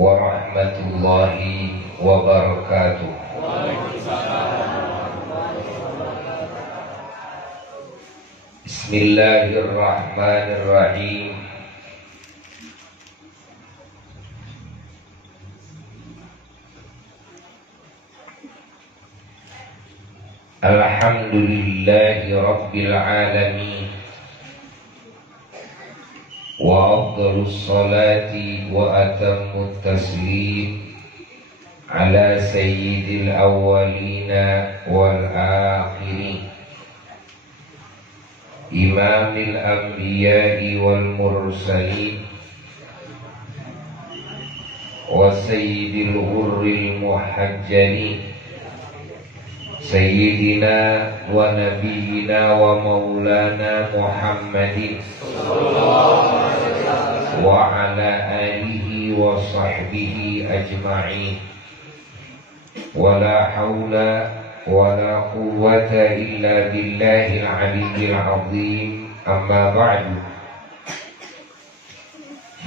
warahmatullahi wabarakatuh. Bismillahirrahmanirrahim. Alhamdulillahi rabbil alamin. Wa afdalus salati wa atammut taslim ala sayyidil awwalina wal akhirin, imamil anbiya'i wal mursalin, wa sayyidil ghurril muhajjalin, sayyidina wa nabiyyina wa maulana Muhammadin wa ala alihi wa sahbihi ajma'in. Wa la hawla wa la quwwata illa billahil aliyyil azim. Amma ba'du.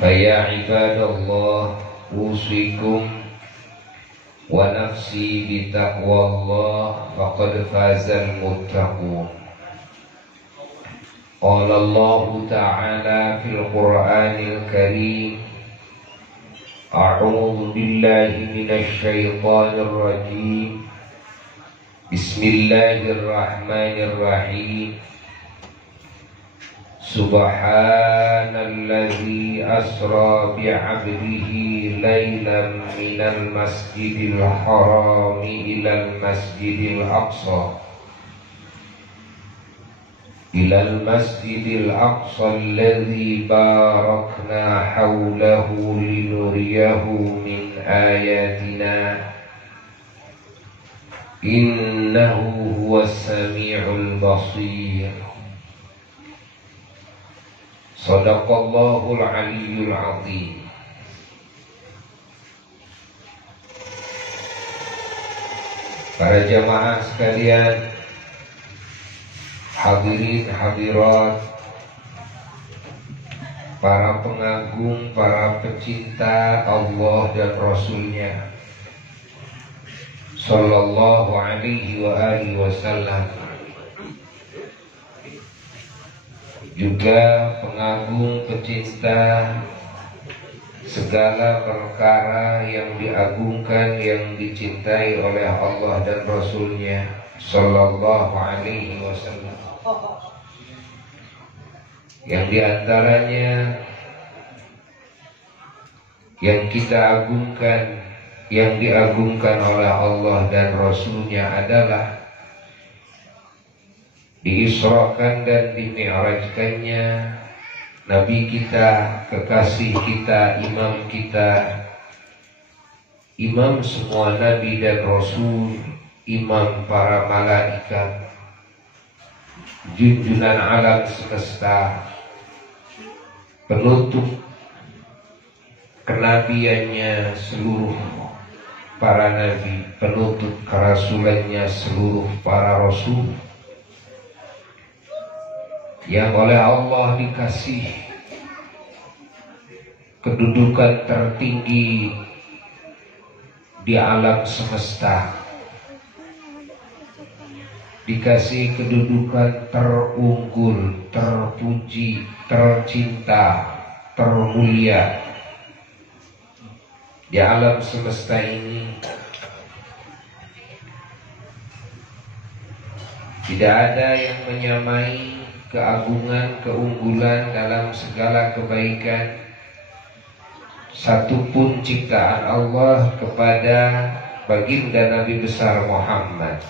Fa ya ibadallah, usikum wa nafsi bitaqwallah faqad fazal muttaqun. Qala Allah ta'ala fil Qur'anil Karim, a'udzu billahi minasy syaithanir rajim. Bismillahirrahmanirrahim. Subhanalladzi asra bi'abdihi laylan minal masjidil harami ilal masjidil aqsa alladzi barakna hawlahu linuriyahu min ayatina innahu huwas sami'ul basir. Shadaqallahul aliyyul azim. Para jamaah sekalian, hadirin hadirat, para pengagum, para pecinta Allah dan Rasulnya sallallahu alaihi wa alihi wasallam, juga pengagum pecinta segala perkara yang diagungkan, yang dicintai oleh Allah dan Rasulnya sallallahu alaihi wasallam. Yang diantaranya yang kita agungkan, yang diagungkan oleh Allah dan Rasulnya adalah diisrakan dan dimi'rajkannya Nabi kita, kekasih kita, imam kita, imam semua Nabi dan Rasul, imam para malaikat, junjunan alam semesta, penutup kenabiannya seluruh para nabi, penutup kerasulannya seluruh para rasul, yang oleh Allah dikasih kedudukan tertinggi di alam semesta, dikasih kedudukan terunggul, terpuji, tercinta, termulia di alam semesta ini. Tidak ada yang menyamai keagungan, keunggulan dalam segala kebaikan satupun ciptaan Allah kepada baginda Nabi besar Muhammad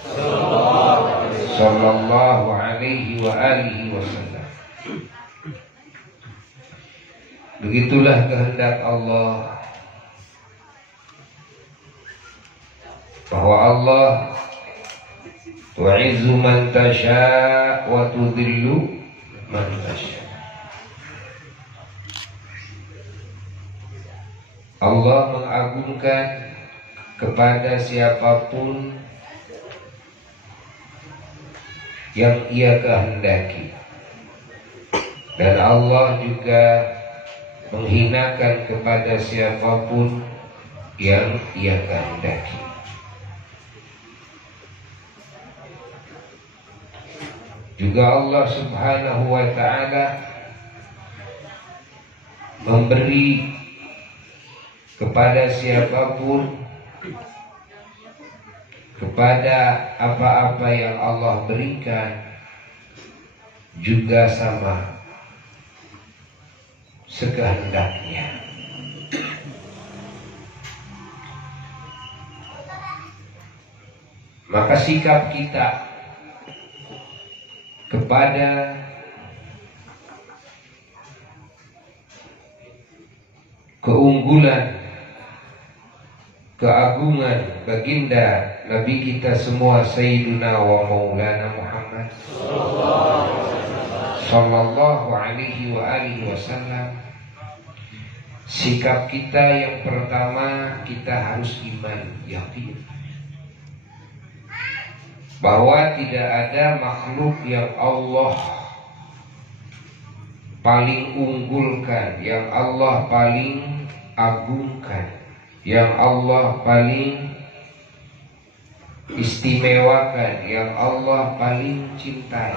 sallallahu alaihi wa alihi wasallam. Begitulah kehendak Allah, bahwa Allah tu'izzu man tasha' wa tudhillu man tasha'. Allah mengagungkan kepada siapapun yang Ia kehendaki, dan Allah juga menghinakan kepada siapapun yang Ia kehendaki. Juga Allah Subhanahu wa ta'ala memberi kepada siapapun, kepada apa-apa yang Allah berikan juga sama sekehendaknya. Maka sikap kita kepada keunggulan, keagungan baginda Nabi kita semua Sayyiduna wa Maulana Muhammad sallallahu alaihi wa alihi wasallam, sikap kita yang pertama, kita harus iman, yakin bahwa tidak ada makhluk yang Allah paling unggulkan, yang Allah paling agungkan, yang Allah paling istimewakan, yang Allah paling cintai,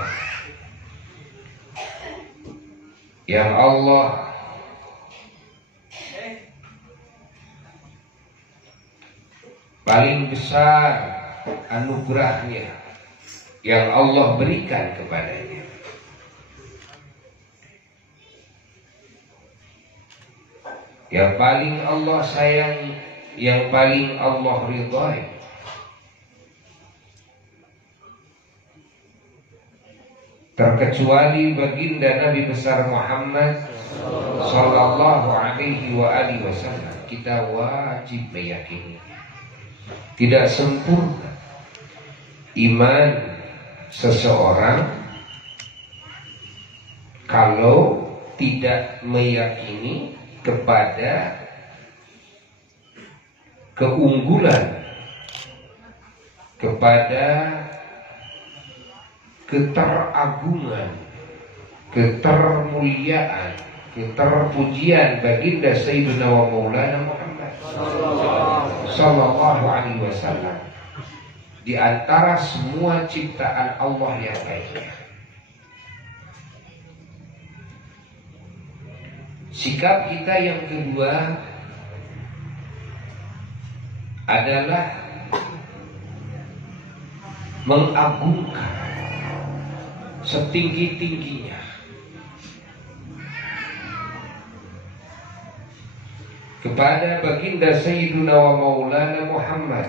yang Allah paling besar anugerahnya yang Allah berikan kepadanya. Yang paling Allah sayangi, yang paling Allah ridhai. Terkecuali baginda Nabi besar Muhammad sallallahu alaihi wa alihi wasallam, kita wajib meyakini tidak sempurna iman seseorang kalau tidak meyakini kepada keunggulan, kepada keteragungan, ketermuliaan, keterpujian baginda Sayyidina wa Maulana Muhammad sallallahu alaihi wasallam di antara semua ciptaan Allah yang lainnya. Sikap kita yang kedua adalah mengagungkan setinggi-tingginya kepada baginda Sayyiduna wa Maulana Muhammad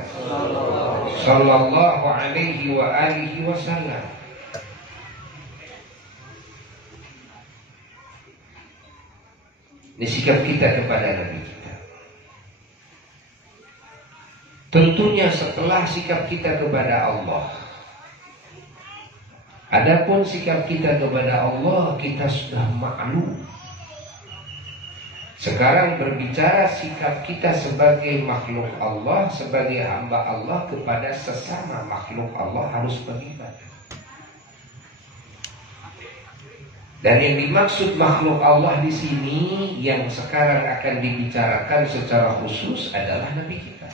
sallallahu alaihi wa alihi wasallam. Ini sikap kita kepada Nabi kita. Tentunya setelah sikap kita kepada Allah, adapun sikap kita kepada Allah kita sudah maklum. Sekarang berbicara sikap kita sebagai makhluk Allah, sebagai hamba Allah kepada sesama makhluk Allah harus bagaimana? Dan yang dimaksud makhluk Allah di sini yang sekarang akan dibicarakan secara khusus adalah Nabi kita.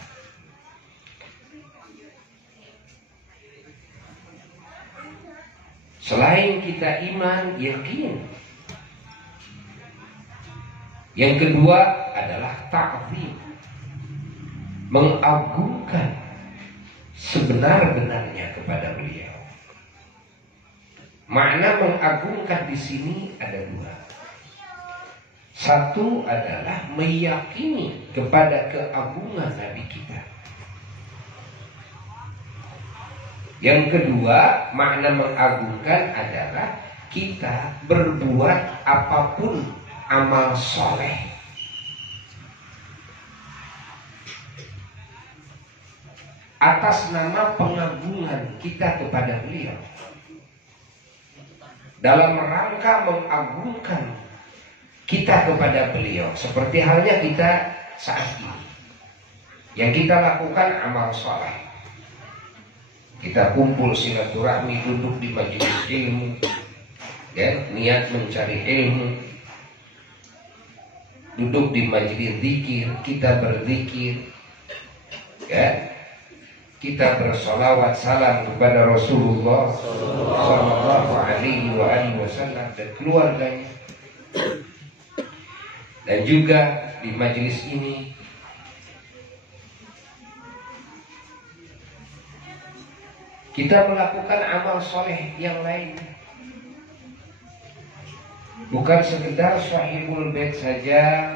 Selain kita iman, yakin. Yang kedua adalah ta'zim, mengagungkan sebenar-benarnya kepada beliau. Makna mengagungkan di sini ada dua. Satu adalah meyakini kepada keagungan Nabi kita. Yang kedua, makna mengagungkan adalah kita berbuat apapun amal soleh atas nama pengagungan kita kepada beliau, dalam rangka mengagungkan kita kepada beliau. Seperti halnya kita saat ini yang kita lakukan amal soleh, kita kumpul silaturahmi, duduk di majelis ilmu, ya, niat mencari ilmu, duduk di majelis zikir, kita berzikir, Ya, kita bersolawat salam kepada Rasulullah Sallallahu Alaihi Wasallam dan keluarganya. Dan juga di majelis ini kita melakukan amal soleh yang lain, bukan sekedar sahibul bait saja,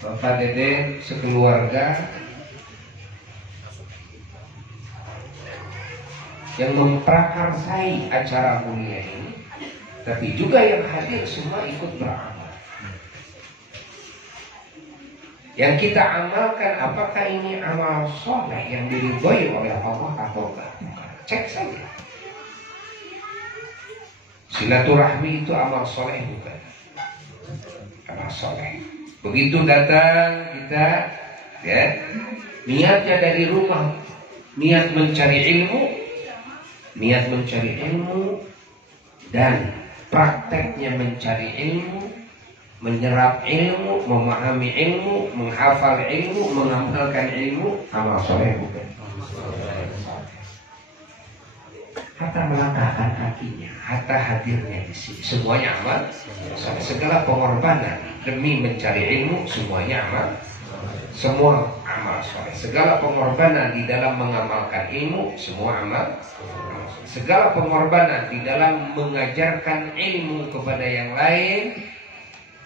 Bapak Dede sekeluarga yang memprakarsai acara mulia ini, tapi juga yang hadir semua ikut beramal. Yang kita amalkan, apakah ini amal soleh yang diridhoi oleh Allah atau enggak? Cek saja. Silaturahmi itu amal soleh bukan? Amal soleh. Begitu datang kita, ya, niatnya dari rumah, niat mencari ilmu dan prakteknya mencari ilmu, menyerap ilmu, memahami ilmu, menghafal ilmu, mengamalkan ilmu, amal soleh bukan? Hatta melangkahkan kakinya, hatta hadirnya di sini, semuanya amal soleh. Segala pengorbanan demi mencari ilmu, semuanya amal. Semua amal soleh. Segala pengorbanan di dalam mengamalkan ilmu, semua amal. Segala pengorbanan di dalam mengajarkan ilmu kepada yang lain,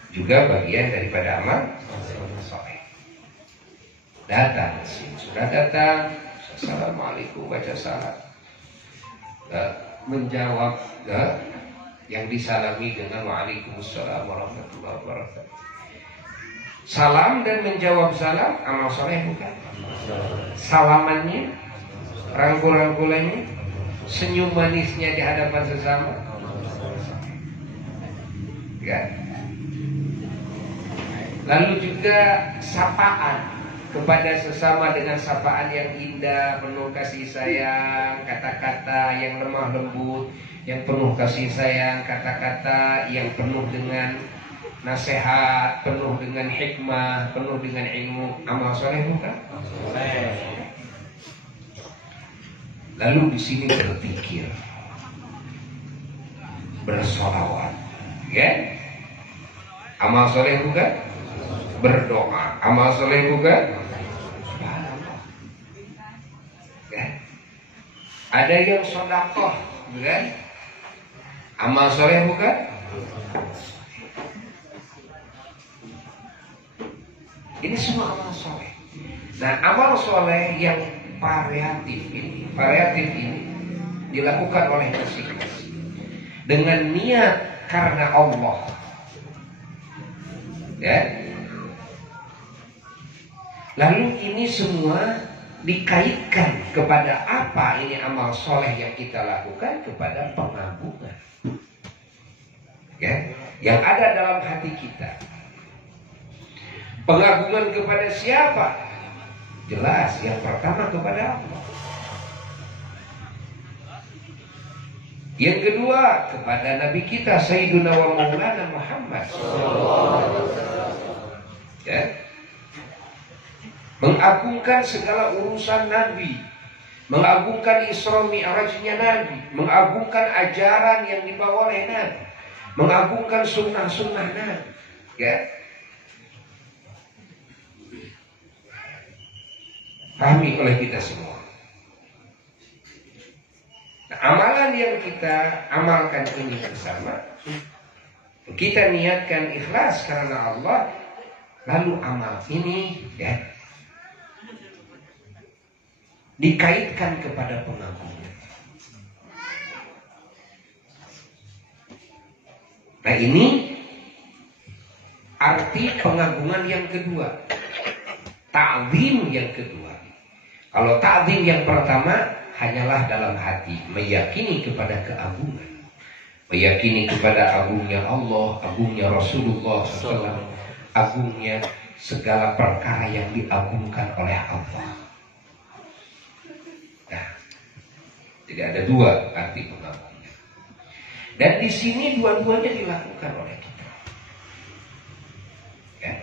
juga bagian daripada amal soleh. Datang sini, sudah datang, assalamualaikum, baca salam, menjawab yang disalami dengan waalaikumsalam warahmatullahi wabarakatuh. Salam dan menjawab salam amal soleh bukan? Salamannya, rangkul-rangkulannya, senyum manisnya di hadapan sesama, ya. Lalu juga sapaan kepada sesama dengan sapaan yang indah, penuh kasih sayang, kata-kata yang lemah lembut, yang penuh kasih sayang, kata-kata yang penuh dengan nasihat, penuh dengan hikmah, penuh dengan ilmu, amal soleh bukan? Lalu di sini berpikir, bersolawat, ya, amal soleh bukan? Berdoa, amal soleh bukan? Ya. Ada yang sedekah, bukan? Amal soleh bukan? Ini semua amal soleh. Nah, amal soleh yang variatif ini dilakukan oleh masing-masing dengan niat karena Allah, ya. Lalu ini semua dikaitkan kepada apa ini amal soleh yang kita lakukan? Kepada pengagungan, ya, yang ada dalam hati kita. Pengagungan kepada siapa? Jelas, yang pertama kepada Allah. Yang kedua kepada Nabi kita Sayyiduna wa Maulana Muhammad, ya. Mengagungkan segala urusan Nabi, mengagungkan Isra Mi'rajnya Nabi, mengagungkan ajaran yang dibawa oleh Nabi, mengagungkan sunnah-sunnah Nabi, ya. Pahami oleh kita semua. Nah, amalan yang kita amalkan ini bersama, kita niatkan ikhlas karena Allah, lalu amal ini, ya, dikaitkan kepada pengagungan. Nah, ini arti pengagungan yang kedua, ta'zim yang kedua. Kalau ta'zim yang pertama hanyalah dalam hati, meyakini kepada keagungan, meyakini kepada agungnya Allah, agungnya Rasulullah SAW, agungnya segala perkara yang diagungkan oleh Allah. Nah, jadi ada dua arti pengagungan, dan di sini dua-duanya dilakukan oleh kita, ya.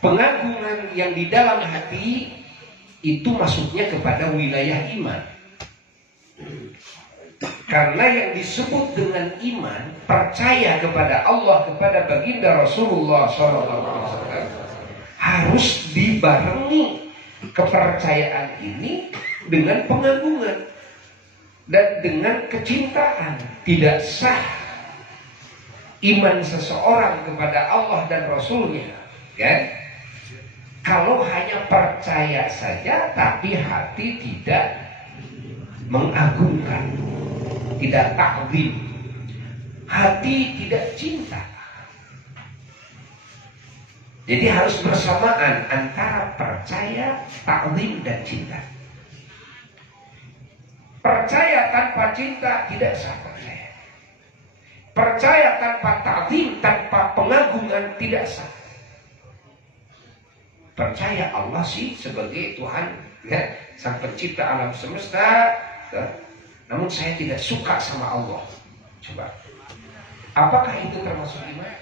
Pengagungan pengagungan yang di dalam hati itu masuknya kepada wilayah iman. Karena yang disebut dengan iman, percaya kepada Allah, kepada baginda Rasulullah SAW, harus dibarengi kepercayaan ini dengan pengagungan dan dengan kecintaan. Tidak sah iman seseorang kepada Allah dan Rasulnya, kan? Kalau hanya percaya saja tapi hati tidak mengagungkan, tidak takzim, hati tidak cinta. Jadi harus bersamaan antara percaya, takzim dan cinta. Percaya tanpa cinta tidak sah percaya. Percaya tanpa takzim, tanpa pengagungan tidak sah. Percaya Allah sih sebagai Tuhan, ya, sang pencipta alam semesta, ya. Namun saya tidak suka sama Allah. Coba, apakah itu termasuk iman?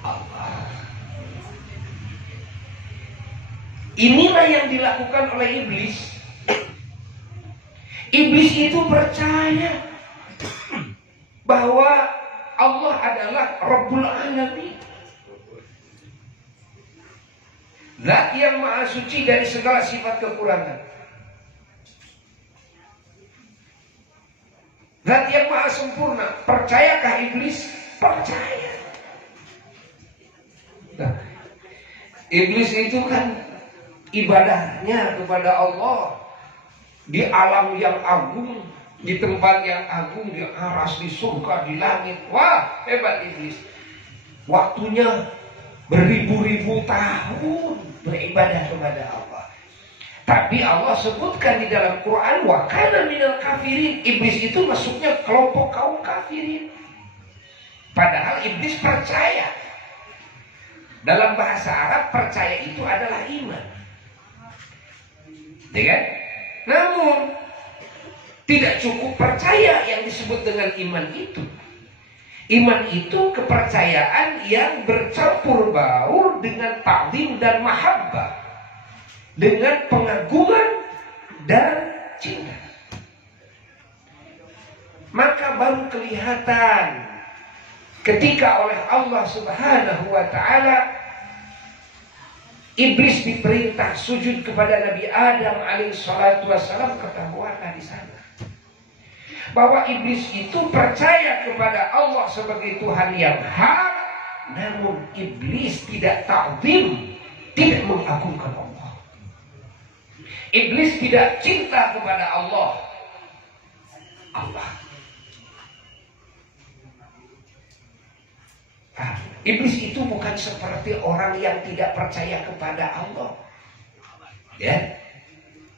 Allah. Inilah yang dilakukan oleh iblis. Iblis itu percaya bahwa Allah adalah Rabbul Alamin, Zat yang maha suci dari segala sifat kekurangan, Zat yang maha sempurna. Percayakah iblis? Percaya. Nah, iblis itu kan ibadahnya kepada Allah di alam yang agung, di tempat yang agung, di aras, di surga, di langit. Wah, hebat iblis. Waktunya beribu-ribu tahun beribadah kepada Allah. Tapi Allah sebutkan di dalam Quran, wa kana minal kafirin. Iblis itu masuknya kelompok kaum kafirin. Padahal iblis percaya. Dalam bahasa Arab, percaya itu adalah iman. Ya kan? Namun tidak cukup percaya yang disebut dengan iman itu. Iman itu kepercayaan yang bercampur baur dengan ta'zim dan mahabbah, dengan pengagungan dan cinta. Maka baru kelihatan ketika oleh Allah Subhanahu wa ta'ala iblis diperintah sujud kepada Nabi Adam alaihissalatu wassalam. Ketahuanlah di sana bahwa iblis itu percaya kepada Allah sebagai Tuhan yang hak, namun iblis tidak ta'zim, tidak mengagungkan Allah. Iblis tidak cinta kepada Allah. Iblis itu bukan seperti orang yang tidak percaya kepada Allah, ya,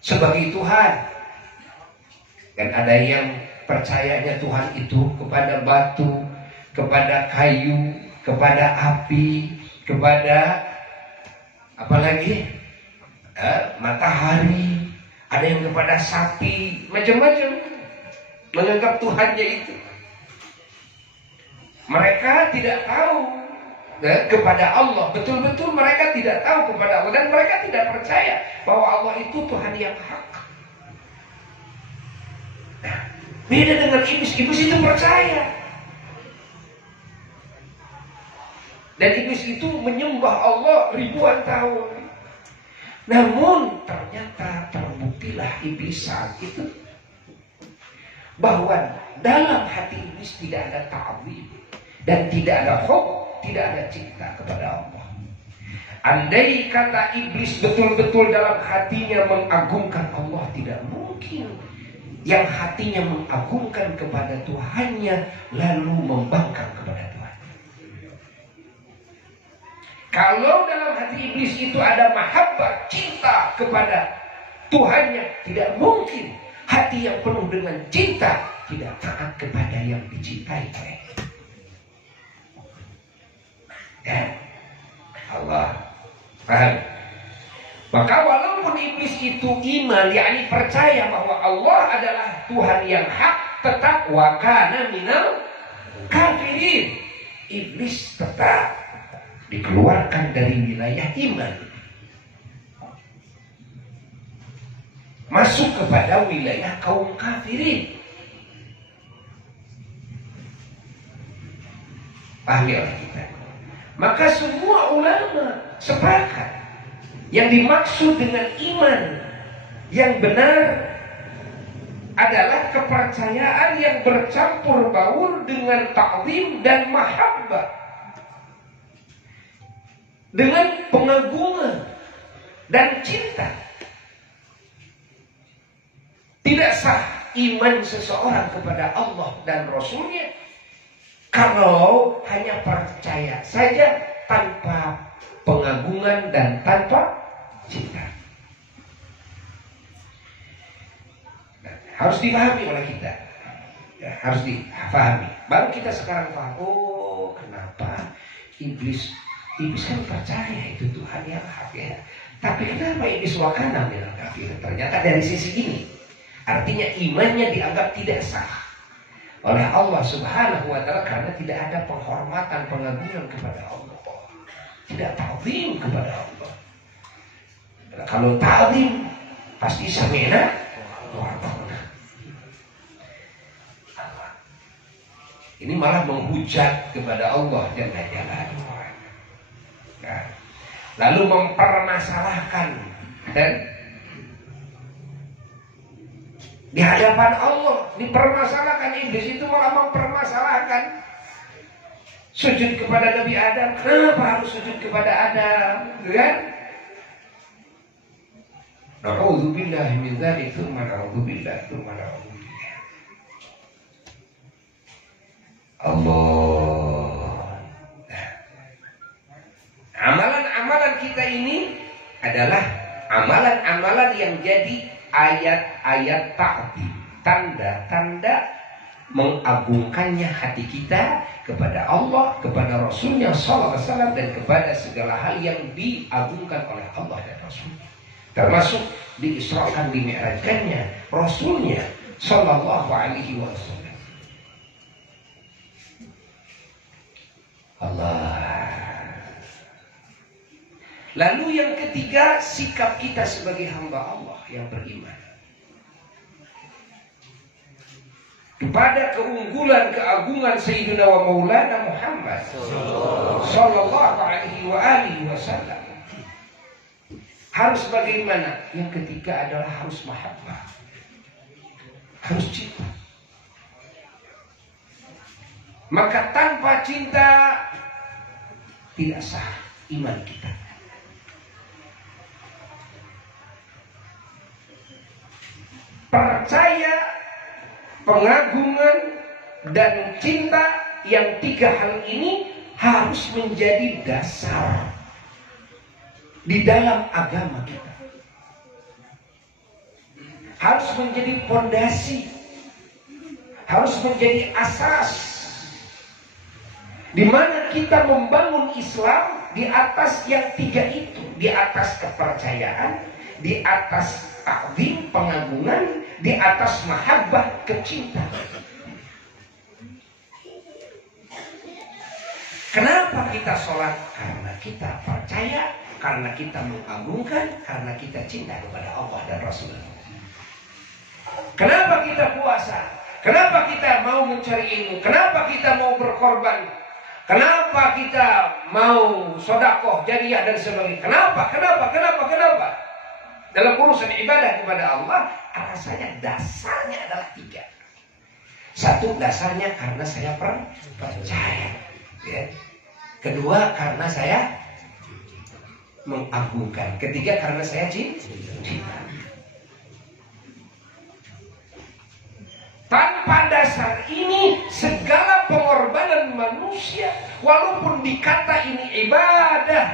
sebagai Tuhan. Dan ada yang percayanya Tuhan itu kepada batu, kepada kayu, kepada api, kepada apalagi matahari. Ada yang kepada sapi, macam-macam, menganggap Tuhannya itu. Mereka tidak tahu kepada Allah. Betul-betul mereka tidak tahu kepada Allah. Dan mereka tidak percaya bahwa Allah itu Tuhan yang hak. Nah, beda dengan iblis. Iblis itu percaya. Dan iblis itu menyembah Allah ribuan tahun. Namun ternyata terbuktilah iblis saat itu bahwa dalam hati iblis tidak ada ta'zim dan tidak ada hub, tidak ada cinta kepada Allah. Andai kata iblis betul-betul dalam hatinya mengagungkan Allah, tidak mungkin yang hatinya mengagungkan kepada Tuhannya lalu membangkang kepada Tuhan. Kalau dalam hati iblis itu ada mahabbah, cinta kepada Tuhannya, tidak mungkin hati yang penuh dengan cinta tidak taat kepada yang dicintai oleh Allah. Paham? Maka walaupun iblis iblis itu iman, yakni percaya bahwa Allah adalah Tuhan yang hak, tetap wa kana minal kafirin. Iblis tetap dikeluarkan dari wilayah iman, masuk kepada wilayah kaum kafirin. Pahami oleh kita. Maka semua ulama sepakat yang dimaksud dengan iman yang benar adalah kepercayaan yang bercampur baur dengan ta'zim dan mahabbah, dengan pengagungan dan cinta. Tidak sah iman seseorang kepada Allah dan Rasulnya kalau hanya percaya saja tanpa pengagungan dan tanpa cinta. Nah, harus dipahami oleh kita, ya, harus dipahami. Baru kita sekarang paham. Oh, kenapa iblis kan percaya itu Tuhan yang hak, ya. Tapi kenapa iblis wakana bilang kafir? Ternyata dari sisi ini, artinya imannya dianggap tidak sah oleh Allah Subhanahu wa ta'ala karena tidak ada penghormatan, pengagungan kepada Allah, tidak ta'zim kepada Allah. Kalau ta'zim pasti sami'na wa ata'na. Ini malah menghujat kepada Allah Jalla Jalaluhu. Nah, lalu mempermasalahkan dan di hadapan Allah dipermasalahkan. Iblis itu malah mempermasalahkan sujud kepada Nabi Adam. Kenapa harus sujud kepada Adam? Kan? Na'udzubillah min dzalik, tsumma na'udzubillah, tsumma na'udzubillah. Allah. Amalan-amalan kita ini adalah amalan-amalan yang jadi ayat-ayat ta'zim, tanda-tanda mengagungkannya hati kita kepada Allah, kepada Rasulnya sallallahu alaihi wasallam, dan kepada segala hal yang diagungkan oleh Allah dan Rasulnya, termasuk diisrakan, dimi'rajkannya Rasulnya sallallahu alaihi wasallam. Allah. Lalu yang ketiga, sikap kita sebagai hamba Allah yang beriman kepada keunggulan, keagungan Sayyidina wa Maulana Muhammad sallallahu alaihi wasallam. Harus bagaimana? Yang ketiga adalah harus mahabbah, harus cinta. Maka tanpa cinta tidak sah iman kita. Percaya, pengagungan, dan cinta, yang tiga hal ini harus menjadi dasar di dalam agama kita. Harus menjadi fondasi, harus menjadi asas di mana kita membangun Islam di atas yang tiga itu, di atas kepercayaan, di atas ta'zim, pengagungan, di atas mahabbah, kecintaan. Kenapa kita sholat? Karena kita percaya, karena kita mengagungkan, karena kita cinta kepada Allah dan Rasulullah. Kenapa kita puasa? Kenapa kita mau mencari ilmu? Kenapa kita mau berkorban? Kenapa kita mau sedekah jariyah dan sebagainya? Kenapa? Dalam urusan ibadah kepada Allah, alasannya dasarnya adalah tiga. Satu, dasarnya karena saya percaya, ya. Kedua, karena saya mengagungkan. Ketiga, karena saya cinta. Tanpa dasar ini, segala pengorbanan manusia, walaupun dikata ini ibadah,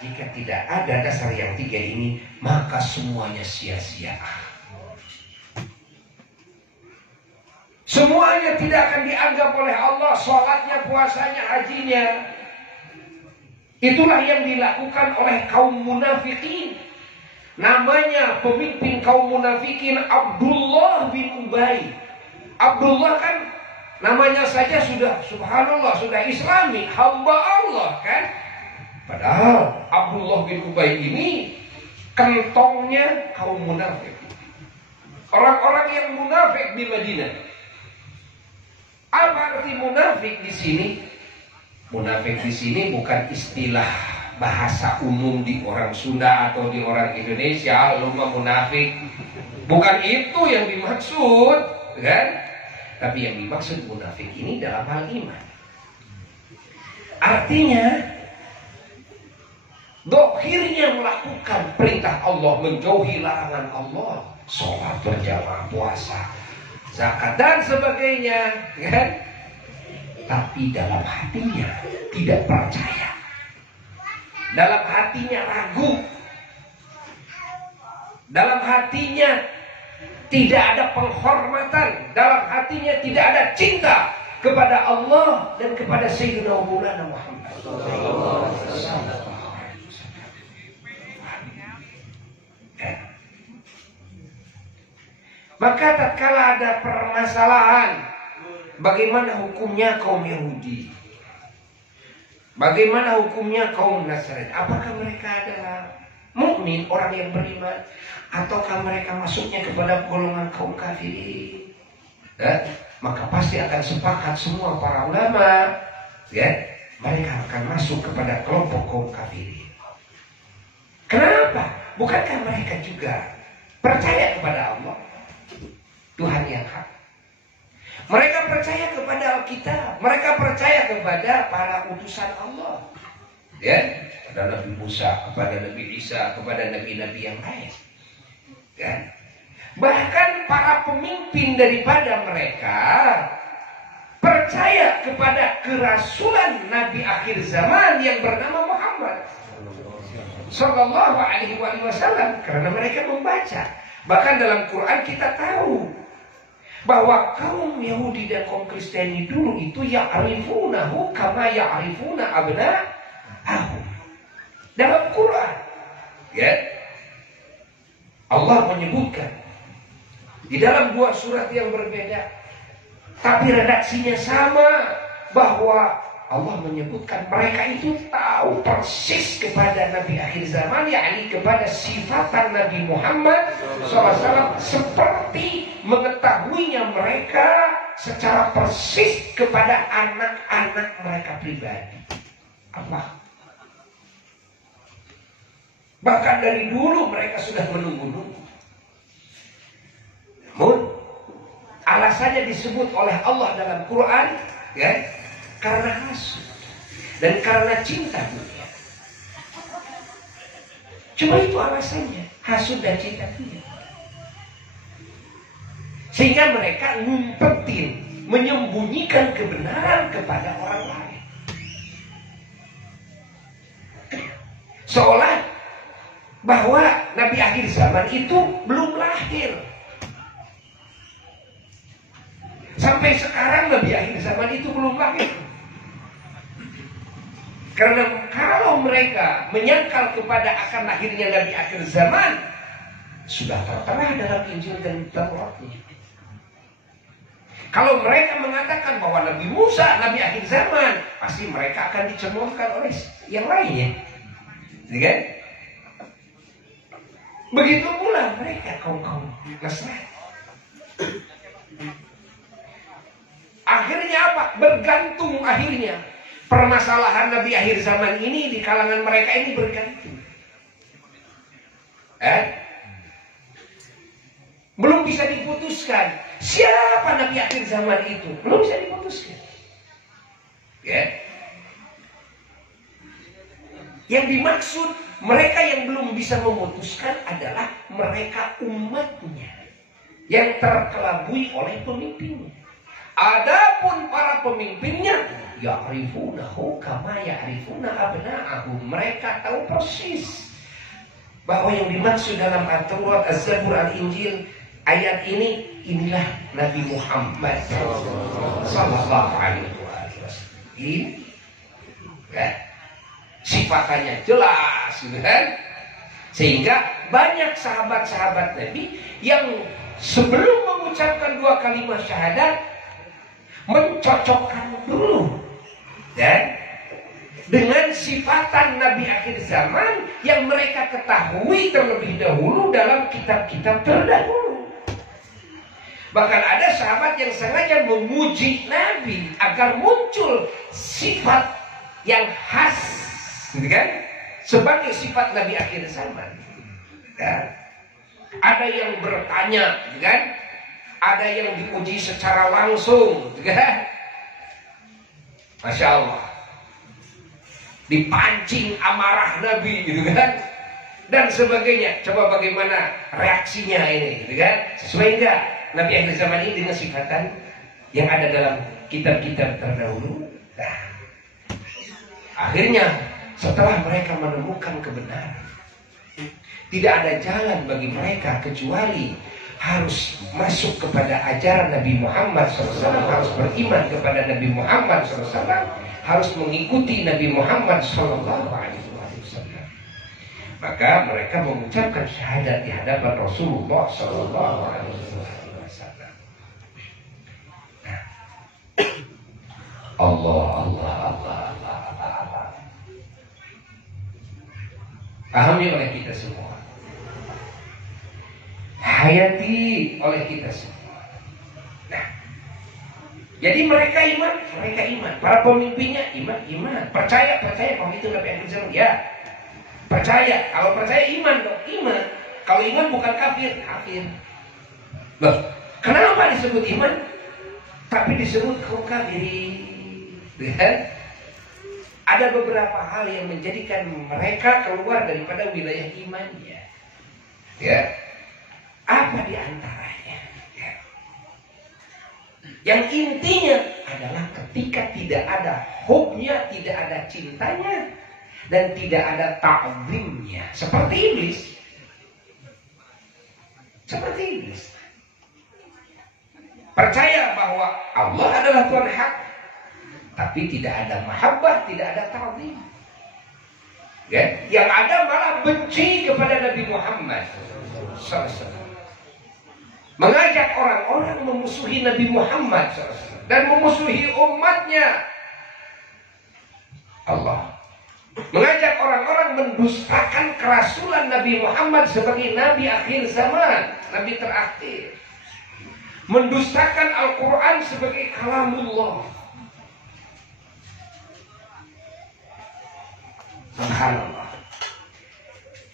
jika tidak ada dasar yang tiga ini, maka semuanya sia-sia. Semuanya tidak akan dianggap oleh Allah, sholatnya, puasanya, hajinya. Itulah yang dilakukan oleh kaum munafikin. Namanya pemimpin kaum munafikin Abdullah bin Ubay. Abdullah kan namanya saja sudah subhanallah, sudah islami, hamba Allah kan. Padahal Abdullah bin Ubay ini kentongnya kaum munafik. Orang-orang yang munafik di Madinah. Apa arti munafik di sini? Munafik di sini bukan istilah bahasa umum di orang Sunda atau di orang Indonesia, lu mah munafik. Bukan itu yang dimaksud, kan? Tapi yang dimaksud munafik ini dalam hal iman. Artinya dohirnya melakukan perintah Allah, menjauhi larangan Allah, sholat berjamaah, puasa, zakat dan sebagainya, kan? Tapi dalam hatinya tidak percaya, dalam hatinya ragu, dalam hatinya tidak ada penghormatan, dalam hatinya tidak ada cinta kepada Allah dan kepada Sayyidina Muhammad. Maka tatkala ada permasalahan, bagaimana hukumnya kaum Yahudi? Bagaimana hukumnya kaum Nasrani? Apakah mereka adalah mukmin, orang yang beriman, ataukah mereka masuknya kepada golongan kaum kafir? Maka pasti akan sepakat semua para ulama, ya, mereka akan masuk kepada kelompok kaum kafir. Kenapa? Bukankah mereka juga percaya kepada Allah, Tuhan yang hak? Mereka percaya kepada Alkitab, mereka percaya kepada para utusan Allah, ya, kepada Nabi Musa, kepada Nabi Isa, kepada nabi-nabi yang lain, kan? Bahkan para pemimpin daripada mereka percaya kepada kerasulan Nabi akhir zaman yang bernama Muhammad Sallallahu Alaihi Wasallam, karena mereka membaca. Bahkan dalam Quran kita tahu bahwa kaum Yahudi dan kaum Kristiani dulu itu ya'rifunahu kama ya'rifuna abna'ahum. Dalam Quran, ya, Allah menyebutkan di dalam dua surat yang berbeda, tapi redaksinya sama, bahwa Allah menyebutkan mereka itu tahu persis kepada Nabi akhir zaman, yakni kepada sifatan Nabi Muhammad SAW, seperti mengetahuinya mereka secara persis kepada anak-anak mereka pribadi. Apa? Bahkan dari dulu mereka sudah menunggu-nunggu. Namun alasannya disebut oleh Allah dalam Quran, ya, karena hasud dan karena cinta dunia. Cuma itu alasannya, hasud dan cinta dunia. Sehingga mereka ngumpetin, menyembunyikan kebenaran kepada orang lain. Seolah bahwa Nabi akhir zaman itu belum lahir. Sampai sekarang Nabi akhir zaman itu belum lahir. Karena kalau mereka menyangkal kepada akan lahirnya Nabi akhir zaman, sudah tertera dalam Injil dan Tauratnya. Kalau mereka mengatakan bahwa Nabi Musa Nabi akhir zaman, pasti mereka akan dicemohkan oleh yang lainnya, kan? Begitu pula mereka kaum-kaum Nasrani. Akhirnya apa? Bergantung akhirnya. Permasalahan Nabi akhir zaman ini di kalangan mereka ini bergantung. Belum bisa diputuskan siapa Nabi akhir zaman itu. Belum bisa diputuskan. Ya. Yang dimaksud mereka yang belum bisa memutuskan adalah mereka umatnya yang terkelabui oleh pemimpinnya. Adapun para pemimpinnya, ya'rifunahu kama ya'rifuna abna'ahum. Mereka tahu persis bahwa yang dimaksud dalam At-Taurat, Az-Zabur, Al-Injil, ayat ini, inilah Nabi Muhammad Sallallahu Alaihi Wasallam. Ini, ya, sifatannya jelas, kan? Sehingga banyak sahabat-sahabat Nabi yang sebelum mengucapkan 2 kalimat syahadat mencocokkan dulu dan dengan sifatan Nabi akhir zaman yang mereka ketahui terlebih dahulu dalam kitab-kitab terdahulu. Bahkan ada sahabat yang sengaja memuji Nabi agar muncul sifat yang khas, gitu kan? Sebagai sifat Nabi akhir zaman. Ya. Ada yang bertanya, gitu kan? Ada yang diuji secara langsung, gitu kan? Masya Allah. Dipancing amarah Nabi, gitu kan? Dan sebagainya. Coba bagaimana reaksinya ini, gitu kan? Sesuai enggak Nabi akhir zaman ini dengan sifatan yang ada dalam kitab-kitab terdahulu? Nah, akhirnya setelah mereka menemukan kebenaran, tidak ada jalan bagi mereka kecuali harus masuk kepada ajaran Nabi Muhammad SAW, harus beriman kepada Nabi Muhammad SAW, harus mengikuti Nabi Muhammad SAW. Maka mereka mengucapkan syahadat di hadapan Rasulullah SAW. Allah, Allah, Allah, Allah, Allah, Allah. Pahami oleh kita semua, hayati oleh kita semua. Nah, jadi mereka iman, para pemimpinnya iman, percaya kalau itu Nabi akhir zaman, ya percaya. Kalau percaya iman dong, iman. Kalau iman bukan kafir. Loh, kenapa disebut iman tapi disebut kaum kafirin? Ya? Ada beberapa hal yang menjadikan mereka keluar daripada wilayah imannya. Ya. Apa di antaranya? Ya. Yang intinya adalah ketika tidak ada hubnya, tidak ada cintanya, dan tidak ada ta'zimnya. Seperti iblis. Percaya bahwa Allah adalah Tuhan hak, tapi tidak ada mahabbah, tidak ada ta'zim. Ya? Yang ada malah benci kepada Nabi Muhammad SAW. Mengajak orang-orang memusuhi Nabi Muhammad SAW dan memusuhi umatnya. Allah mengajak orang-orang mendustakan kerasulan Nabi Muhammad sebagai Nabi akhir zaman, Nabi terakhir. Mendustakan Al-Quran sebagai kalamullah. Subhanallah.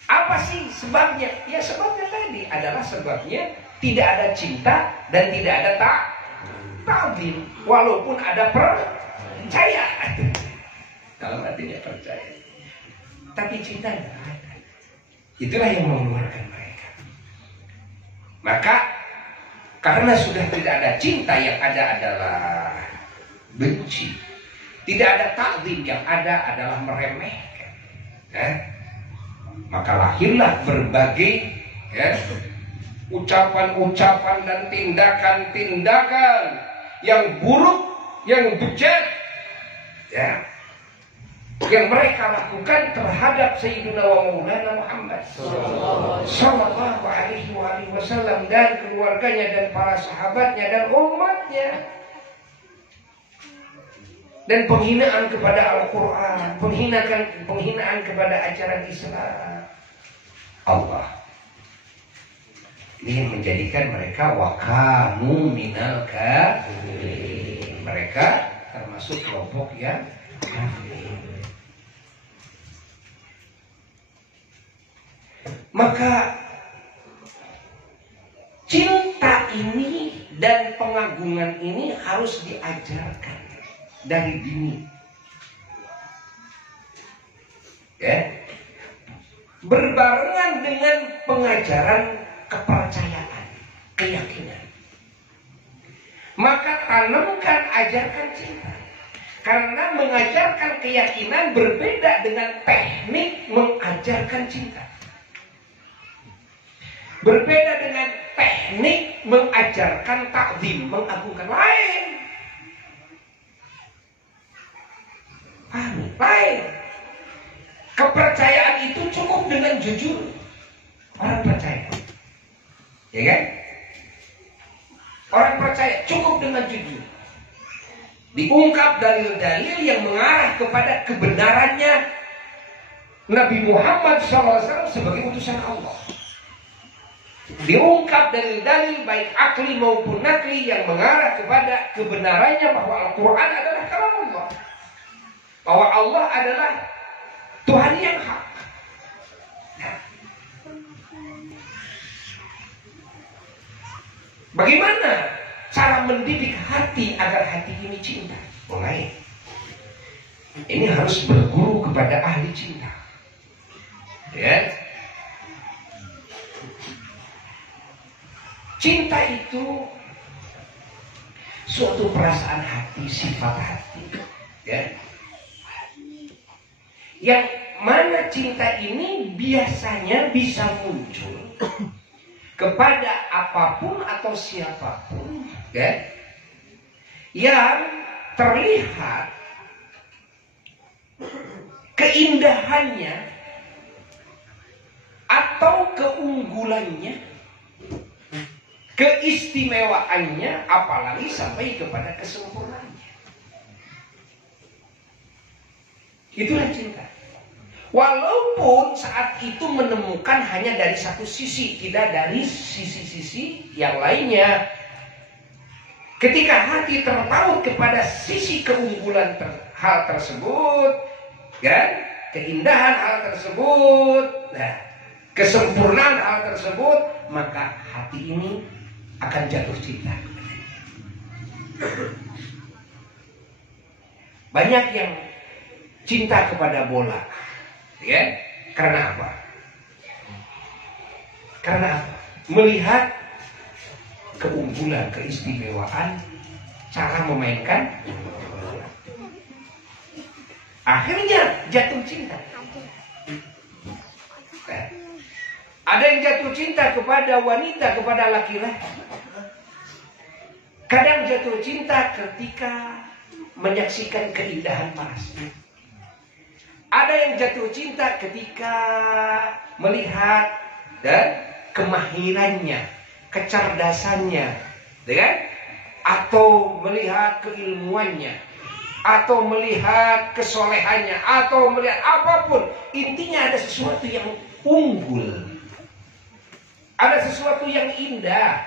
Apa sih sebabnya? Ya sebabnya tadi adalah sebabnya tidak ada cinta dan tidak ada ta'zim. Walaupun ada percaya. Kalau tidak percaya, tapi cinta tidak ada. Itulah yang mengeluarkan mereka. Maka karena sudah tidak ada cinta, yang ada adalah benci. Tidak ada ta'zim, yang ada adalah meremehkan. Maka lahirlah berbagai ucapan-ucapan dan tindakan-tindakan yang buruk, yang bejat, yang mereka lakukan terhadap Sayyidina wa Maulana Muhammad sallallahu alaihi wasallam dan keluarganya dan para sahabatnya dan umatnya. Dan penghinaan kepada Al-Quran, penghinaan kepada ajaran Islam. Allah ini menjadikan mereka wakamu minal kafirin. Mereka termasuk kelompok yang kafir. Maka cinta ini dan pengagungan ini harus diajarkan dari dini. Berbarengan dengan pengajaran kepercayaan, keyakinan. Maka tanamkan, ajarkan cinta. Karena mengajarkan keyakinan berbeda dengan teknik mengajarkan cinta. Berbeda dengan teknik mengajarkan takzim, mengagungkan. Lain. Kepercayaan itu cukup dengan jujur. Ya kan? Orang percaya cukup dengan jujur. Diungkap dalil-dalil yang mengarah kepada kebenarannya Nabi Muhammad SAW sebagai utusan Allah. Diungkap dalil-dalil baik akli maupun nakli yang mengarah kepada kebenarannya bahwa Al-Quran adalah kalam Allah, bahwa Allah adalah Tuhan yang hak. Bagaimana cara mendidik hati agar hati ini cinta? Mulai. Ini harus berguru kepada ahli cinta. Ya. Cinta itu suatu perasaan hati, sifat hati. Ya. Yang mana cinta ini biasanya bisa muncul kepada apapun atau siapapun, ya, yang terlihat keindahannya atau keunggulannya, keistimewaannya, apalagi sampai kepada kesempurnaannya. Itulah cinta. Walaupun saat itu menemukan hanya dari satu sisi, tidak dari sisi-sisi yang lainnya. Ketika hati terpaut kepada sisi keunggulan hal tersebut, kan? Keindahan hal tersebut, nah, kesempurnaan hal tersebut, maka hati ini akan jatuh cinta. Banyak yang cinta kepada bola. Ya, karena apa? Karena apa? Melihat keunggulan, keistimewaan cara memainkan, akhirnya jatuh cinta. Nah, ada yang jatuh cinta kepada wanita, kepada laki-laki. Kadang jatuh cinta ketika menyaksikan keindahan parasnya. Ada yang jatuh cinta ketika melihat dan kemahirannya, kecerdasannya, kan? Atau melihat keilmuannya, atau melihat kesolehannya, atau melihat apapun. Intinya ada sesuatu yang unggul, ada sesuatu yang indah,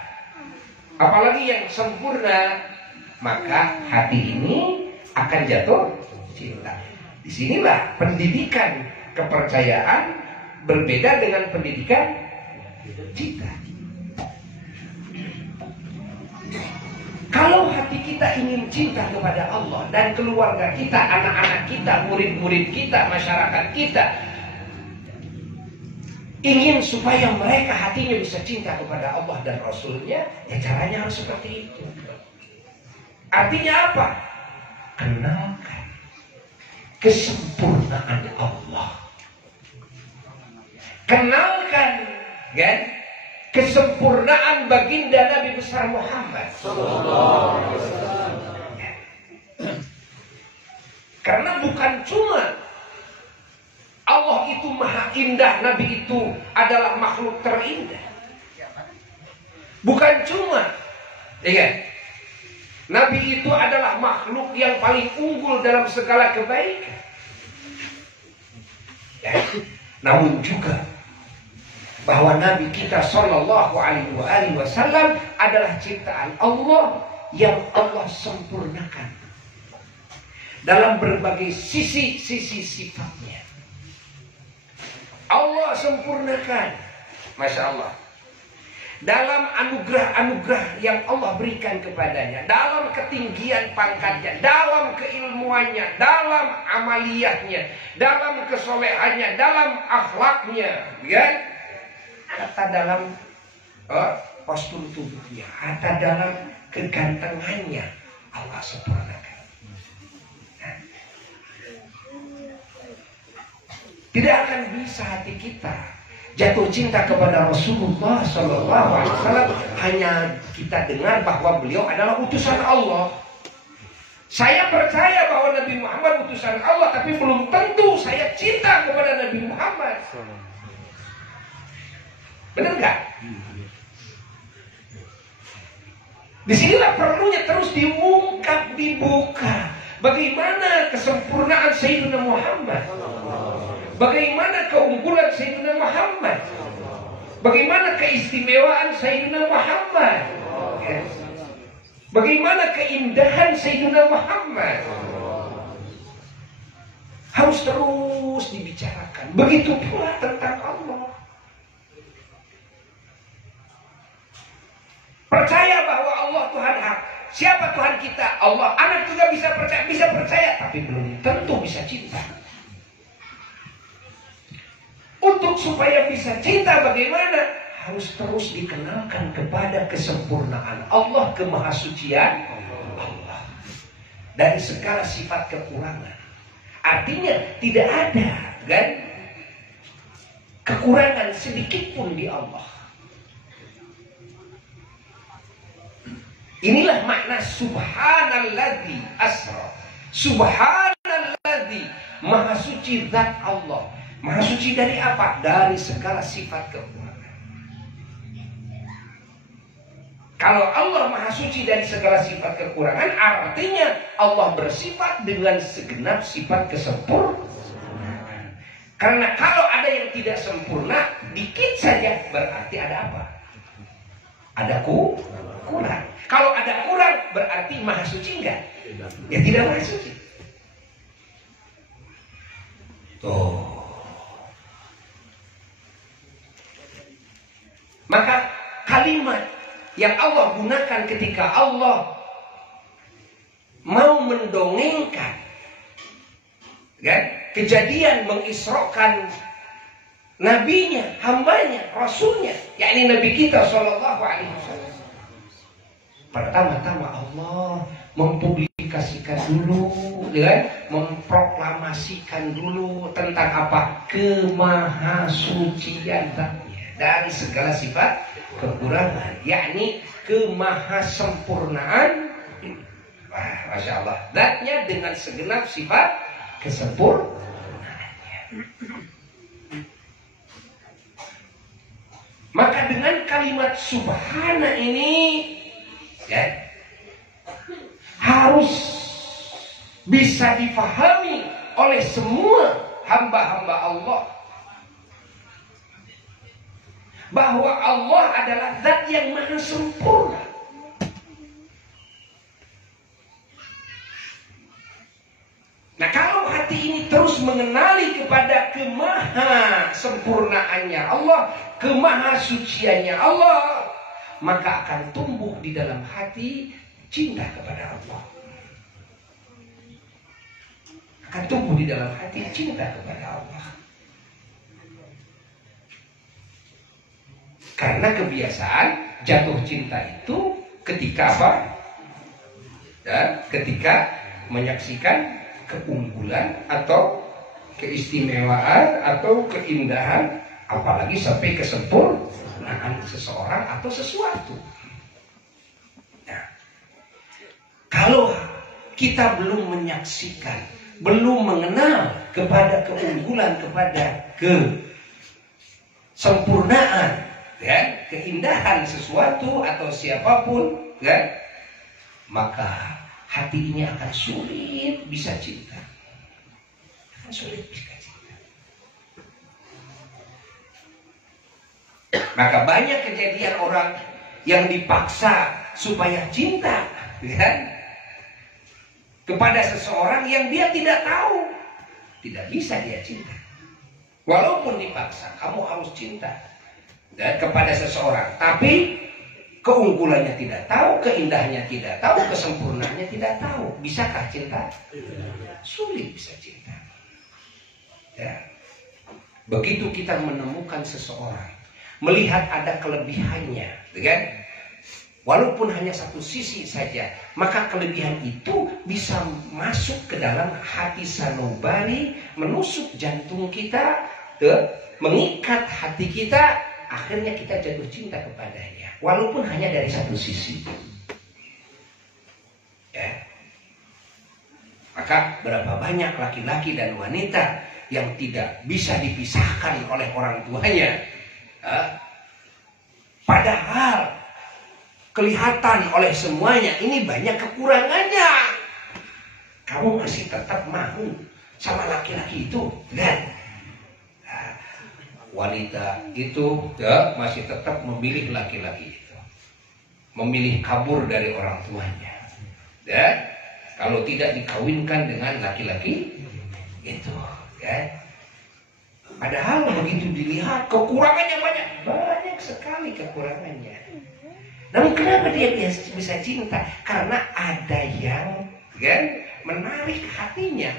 apalagi yang sempurna, maka hati ini akan jatuh cinta. Disinilah pendidikan kepercayaan berbeda dengan pendidikan cinta. Kalau hati kita ingin cinta kepada Allah dan keluarga kita, anak-anak kita, murid-murid kita, masyarakat kita, ingin supaya mereka hatinya bisa cinta kepada Allah dan Rasulnya, ya caranya harus seperti itu. Artinya apa? Kenalkan kesempurnaan Allah. Kenalkan, kan, kesempurnaan baginda Nabi besar Muhammad. Karena bukan cuma Allah itu maha indah, Nabi itu adalah makhluk terindah. Bukan cuma, ya, Nabi itu adalah makhluk yang paling unggul dalam segala kebaikan. Ya. Namun juga bahwa Nabi kita Shallallahu Alaihi Wasallam adalah ciptaan Allah yang Allah sempurnakan dalam berbagai sisi-sisi sifatnya. Allah sempurnakan, Masya Allah, dalam anugerah-anugerah yang Allah berikan kepadanya, dalam ketinggian pangkatnya, dalam keilmuannya, dalam amaliyahnya, dalam kesolehannya, dalam akhlaknya, ya, kata dalam postur tubuhnya, kata dalam kegantengannya, Allah sempurnakan. Nah, tidak akan bisa hati kita jatuh cinta kepada Rasulullah SAW hanya kita dengar bahwa beliau adalah utusan Allah. Saya percaya bahwa Nabi Muhammad utusan Allah, tapi belum tentu saya cinta kepada Nabi Muhammad. Benar nggak? Disinilah perlunya terus diungkap, dibuka. Bagaimana kesempurnaan Sayyidina Muhammad, bagaimana keunggulan Sayyidina Muhammad, bagaimana keistimewaan Sayyidina Muhammad, bagaimana keindahan Sayyidina Muhammad. Harus terus dibicarakan. Begitu pula tentang Allah. Percaya bahwa Allah Tuhan hak. Siapa Tuhan kita? Allah. Anak juga bisa percaya, tapi belum tentu bisa cinta. Untuk supaya bisa cinta bagaimana? Harus terus dikenalkan kepada kesempurnaan Allah, kemahasucian Allah dari segala sifat kekurangan. Artinya tidak ada kan kekurangan sedikit pun di Allah. Inilah makna subhanalladzi asra. Subhanalladzi, maha suci zat Allah. Maha suci dari apa? Dari segala sifat kekurangan. Kalau Allah maha suci dari segala sifat kekurangan, artinya Allah bersifat dengan segenap sifat kesempurnaan. Karena kalau ada yang tidak sempurna, dikit saja berarti ada apa? Ada kurang. Kalau ada kurang berarti maha suci enggak? Ya tidak maha suci. Tuh. Maka kalimat yang Allah gunakan ketika Allah mau mendongengkan kan, kejadian mengisrokan nabinya, hambanya, rasulnya, yakni Nabi kita Shallallahu Alaihi Wasallam. Pertama-tama Allah mempublikasikan dulu, kan? Memproklamasikan dulu tentang apa? Kemahasucian dari segala sifat kekurangan, yakni kemahasempurnaan. Wah, Masya Allah, zatnya dengan segenap sifat kesempurnaannya. Maka dengan kalimat subhana ini ya, harus bisa difahami oleh semua hamba-hamba Allah bahwa Allah adalah zat yang maha sempurna. Nah, kalau hati ini terus mengenali kepada kemahasempurnaannya Allah, kemahasuciannya Allah, maka akan tumbuh di dalam hati cinta kepada Allah. Akan tumbuh di dalam hati cinta kepada Allah. Karena kebiasaan jatuh cinta itu ketika apa? Ya, ketika menyaksikan keunggulan atau keistimewaan atau keindahan, apalagi sampai kesempurnaan seseorang atau sesuatu. Nah, kalau kita belum menyaksikan, belum mengenal kepada keunggulan, kepada kesempurnaan, ya, keindahan sesuatu atau siapapun, ya, maka hati ini akan sulit bisa cinta. Akan sulit bisa cinta. Maka banyak kejadian orang yang dipaksa supaya cinta, ya, kepada seseorang yang dia tidak tahu. Tidak bisa dia cinta. Walaupun dipaksa, kamu harus cinta, ya, kepada seseorang, tapi keunggulannya tidak tahu, keindahannya tidak tahu, kesempurnaannya tidak tahu. Bisakah cinta? Sulit bisa cinta. Ya. Begitu kita menemukan seseorang, melihat ada kelebihannya, kan? Walaupun hanya satu sisi saja, maka kelebihan itu bisa masuk ke dalam hati sanubari, menusuk jantung kita, mengikat hati kita, akhirnya kita jatuh cinta kepadanya. Walaupun hanya dari satu sisi. Ya. Maka berapa banyak laki-laki dan wanita yang tidak bisa dipisahkan oleh orang tuanya. Padahal kelihatan oleh semuanya, ini banyak kekurangannya. Kamu masih tetap mau sama laki-laki itu, kan? Nah, wanita itu ya, masih tetap memilih laki-laki itu, memilih kabur dari orang tuanya, dan kalau tidak dikawinkan dengan laki-laki itu, kan? Padahal begitu dilihat kekurangannya banyak sekali kekurangannya. Namun kenapa dia bisa cinta? Karena ada yang kan menarik hatinya,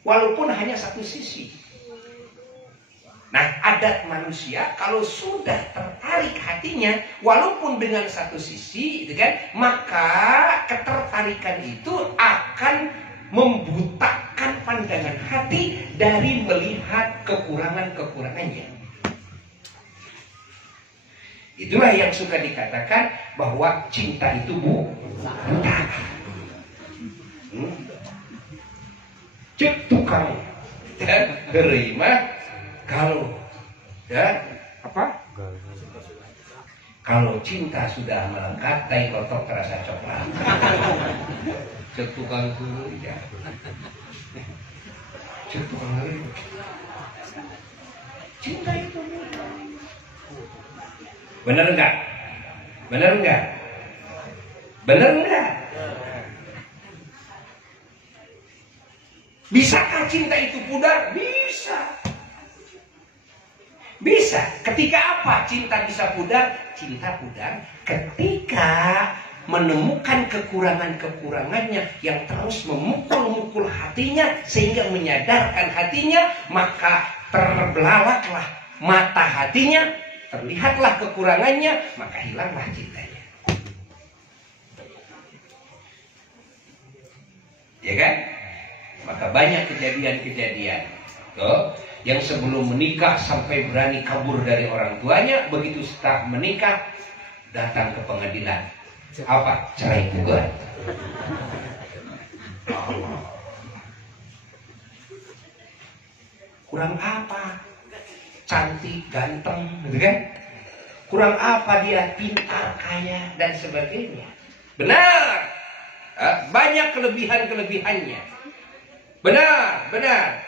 walaupun hanya satu sisi. Nah, adat manusia kalau sudah tertarik hatinya, walaupun dengan satu sisi, kan, maka ketertarikan itu akan membutakan pandangan hati dari melihat kekurangan-kekurangannya. Itulah yang suka dikatakan bahwa cinta itu buta. Cek tukang dan terima kalau ya apa? Kalau cinta sudah melekat, tai kotok terasa coklat. Cek tukang guru ya. Cek tukang guru. Cinta itu buta. Benar enggak? Benar enggak? Benar enggak? Bisakah cinta itu pudar? Bisa. Bisa. Ketika apa cinta bisa pudar? Cinta pudar ketika menemukan kekurangan-kekurangannya yang terus memukul-mukul hatinya sehingga menyadarkan hatinya, maka terbelalaklah mata hatinya, terlihatlah kekurangannya, maka hilanglah cintanya. Ya kan? Maka banyak kejadian-kejadian yang sebelum menikah sampai berani kabur dari orang tuanya, begitu setelah menikah datang ke pengadilan. Apa? Cerai gugat. Kurang apa? Cantik, ganteng, gitu kan? Kurang apa dia? Pintar, kaya, dan sebagainya. Benar. Banyak kelebihan-kelebihannya. Benar, benar.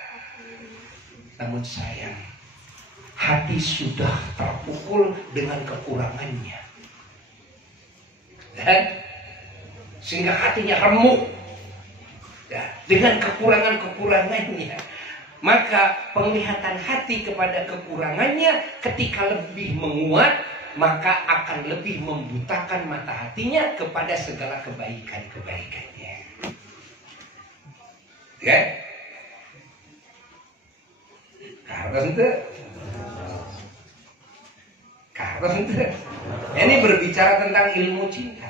Namun sayang, hati sudah terpukul dengan kekurangannya. Dan sehingga hatinya remuk ya, dengan kekurangan-kekurangannya. Maka penglihatan hati kepada kekurangannya ketika lebih menguat, maka akan lebih membutakan mata hatinya kepada segala kebaikan-kebaikannya. Ya? Karena itu. Ini berbicara tentang ilmu cinta,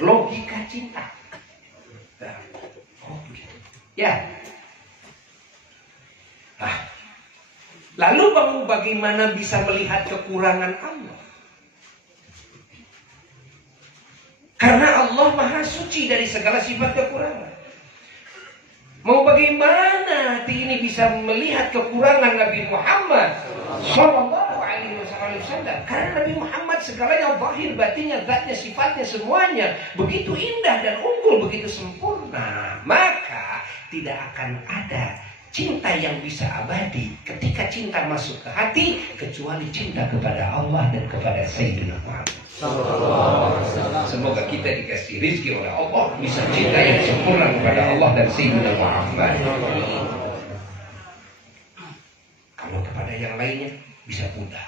logika cinta. Ya. Nah, lalu bagaimana bisa melihat kekurangan Allah? Karena Allah Maha Suci dari segala sifat kekurangan. Mau bagaimana hati ini bisa melihat kekurangan Nabi Muhammad Sallallahu Alaihi Wasallam? Karena Nabi Muhammad segalanya zahir, batinnya, zatnya, sifatnya, semuanya begitu indah dan unggul, begitu sempurna. Maka tidak akan ada cinta yang bisa abadi ketika cinta masuk ke hati kecuali cinta kepada Allah dan kepada Sayyidina Muhammad. Semoga kita dikasih rezeki oleh Allah bisa cinta yang sempurna kepada Allah dan Sayyidina Muhammad. Kalau kepada yang lainnya bisa pudar,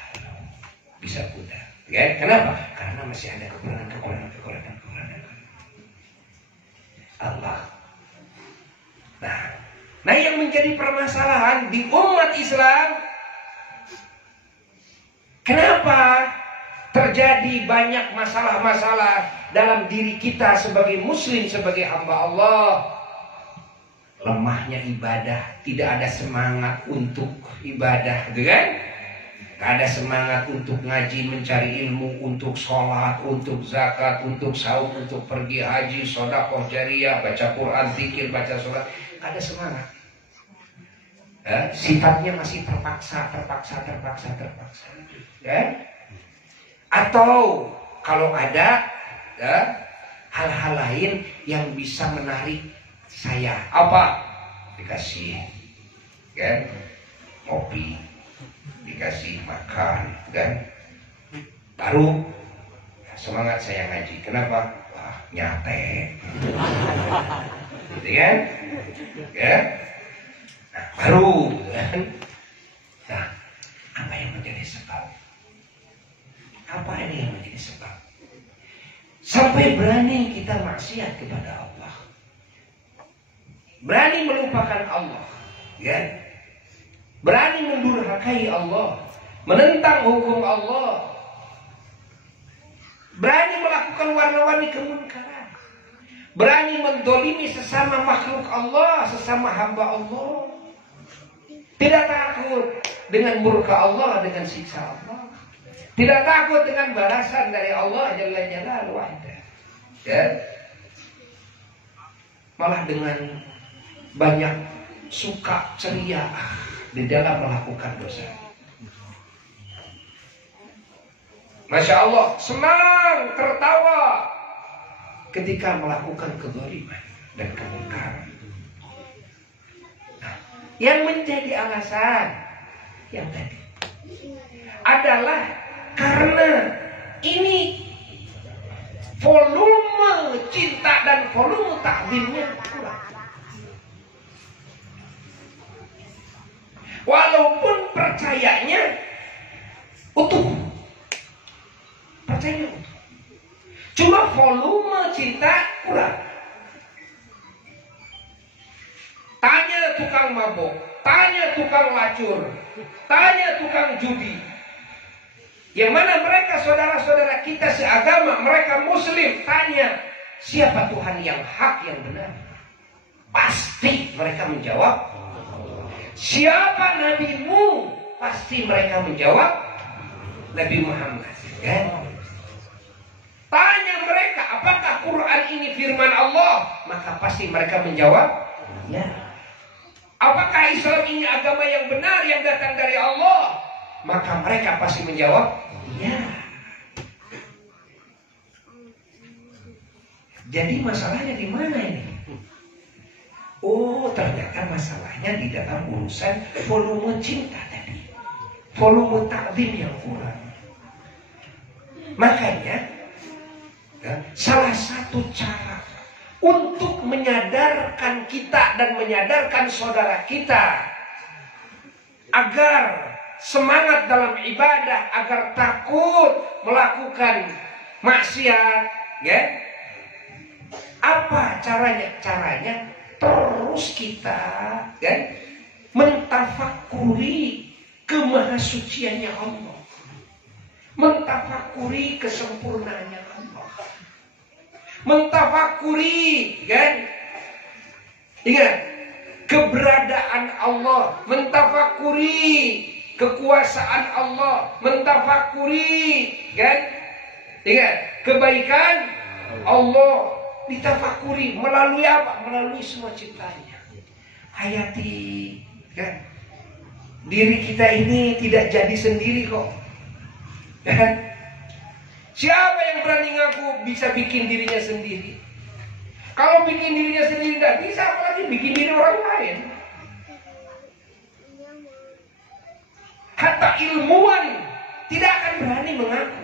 ya, kenapa? Karena masih ada kekurangan. Allah. Nah, yang menjadi permasalahan di umat Islam, kenapa terjadi banyak masalah-masalah dalam diri kita sebagai muslim, sebagai hamba Allah? Lemahnya ibadah, tidak ada semangat untuk ibadah, gitu kan? Tidak ada semangat untuk ngaji, mencari ilmu, untuk sholat, untuk zakat, untuk saum, untuk pergi haji, sedekah jariyah, baca Quran, zikir, baca sholat. Tidak ada semangat. Sifatnya masih terpaksa. Ya? Atau kalau ada ya, hal-hal lain yang bisa menarik saya, apa? Dikasih kan kopi, dikasih makan kan, baru semangat saya ngaji. Kenapa? Wah, nyate gitu kan ya. Nah, baru kan. Nah, apa yang menjadi sebab? Apa ini yang menjadi sebab sampai berani kita maksiat kepada Allah, berani melupakan Allah, ya, berani mendurhakai Allah, menentang hukum Allah, berani melakukan warna-warni kemunkaran, berani mendolimi sesama makhluk Allah, sesama hamba Allah, tidak takut dengan murka Allah, dengan siksa Allah, tidak takut dengan balasan dari Allah Jalla Jalaluhu wahda, ya. Malah dengan banyak suka ceria di dalam melakukan dosa. Masya Allah, senang tertawa ketika melakukan kezaliman dan kemungkaran. Nah, yang menjadi alasan yang tadi adalah karena ini volume cinta dan volume takzimnya kurang. Walaupun percayanya utuh, percayanya utuh, cuma volume cinta kurang. Tanya tukang mabok, tanya tukang lacur, tanya tukang judi, yang mana mereka saudara-saudara kita seagama, mereka muslim, tanya siapa Tuhan yang hak, yang benar, pasti mereka menjawab siapa nabimu, pasti mereka menjawab Nabi Muhammad, kan? Tanya mereka apakah Quran ini firman Allah, maka pasti mereka menjawab ya. Apakah Islam ini agama yang benar yang datang dari Allah, maka mereka pasti menjawab ya. Jadi masalahnya di mana ini? Oh, ternyata masalahnya di dalam urusan volume cinta tadi, volume takzim yang kurang. Makanya ya, salah satu cara untuk menyadarkan kita dan menyadarkan saudara kita agar semangat dalam ibadah, agar takut melakukan maksiat, ya. Apa caranya? Caranya terus kita kan mentafakuri kemahasuciannya Allah, mentafakuri kesempurnaannya Allah, mentafakuri kan, ingat keberadaan Allah, mentafakuri kekuasaan Allah, mentafakuri kan, ingat kebaikan Allah, ditafakuri melalui apa? Melalui semua ciptanya. Hayati kan, diri kita ini tidak jadi sendiri kok, kan? Siapa yang berani ngaku bisa bikin dirinya sendiri? Kalau bikin dirinya sendiri tidak bisa, apalagi bikin diri orang lain. Kata ilmuwan tidak akan berani mengaku.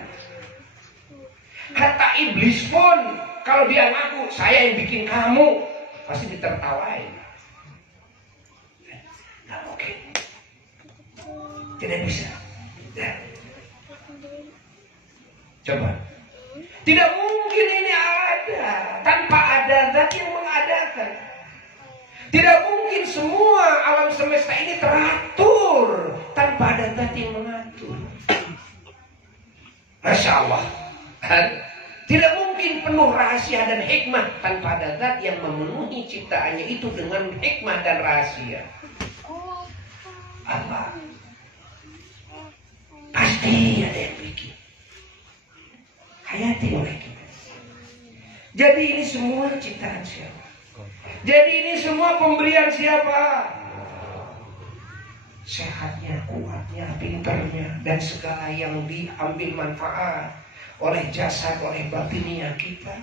Kata iblis pun kalau dia ngaku saya yang bikin kamu, pasti ditertawain. Nah, oke, tidak bisa. Ya. Coba, tidak mungkin ini ada tanpa ada zat yang mengadakan. Tidak mungkin semua alam semesta ini teratur tanpa ada zat yang mengatur. Masya Allah. Tidak mungkin penuh rahasia dan hikmah tanpa ada zat yang memenuhi ciptaannya itu dengan hikmah dan rahasia. Apa? Pasti ada yang bikin. Hayati oleh kita. Jadi ini semua ciptaan siapa? Jadi ini semua pemberian siapa? Sehatnya, kuatnya, pintarnya, dan segala yang diambil manfaat oleh jasad, oleh batinia kita.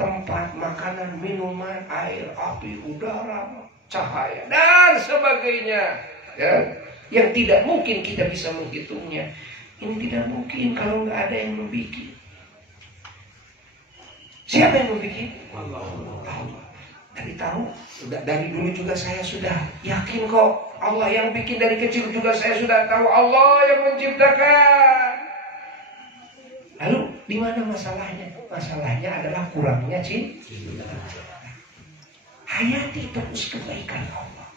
Tempat, makanan, minuman, air, api, udara, cahaya, dan sebagainya. Ya, yang tidak mungkin kita bisa menghitungnya. Ini tidak mungkin kalau nggak ada yang membuat. Siapa yang membuat? Allah. Dari tahu, dari dulu juga saya sudah yakin kok. Allah yang bikin, dari kecil juga saya sudah tahu Allah yang menciptakan. Lalu di mana masalahnya? Masalahnya adalah kurangnya cinta. Hayati terus kebaikan Allah.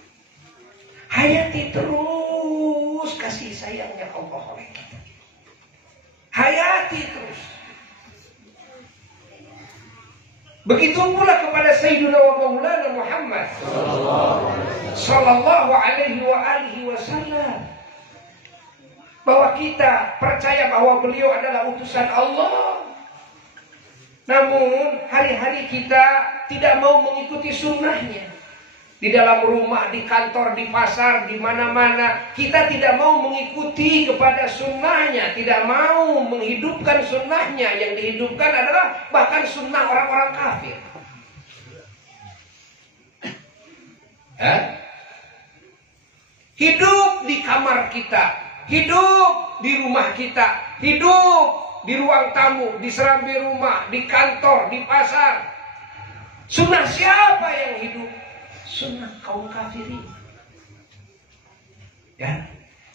Hayati terus kasih sayangnya Allah oleh kita. Hayati terus. Begitu pula kepada Sayyidina wa Maulana Muhammad sallallahu alaihi wasallam, bahwa kita percaya bahwa beliau adalah utusan Allah. Namun hari-hari kita tidak mau mengikuti sunnahnya. Di dalam rumah, di kantor, di pasar, di mana-mana, kita tidak mau mengikuti kepada sunnahnya, tidak mau menghidupkan sunnahnya. Yang dihidupkan adalah bahkan sunnah orang-orang kafir. Hidup di kamar kita, hidup di rumah kita, hidup di ruang tamu, di serambi rumah, di kantor, di pasar. Sunnah siapa yang hidup? Sunnah kaum kafirin. Ya,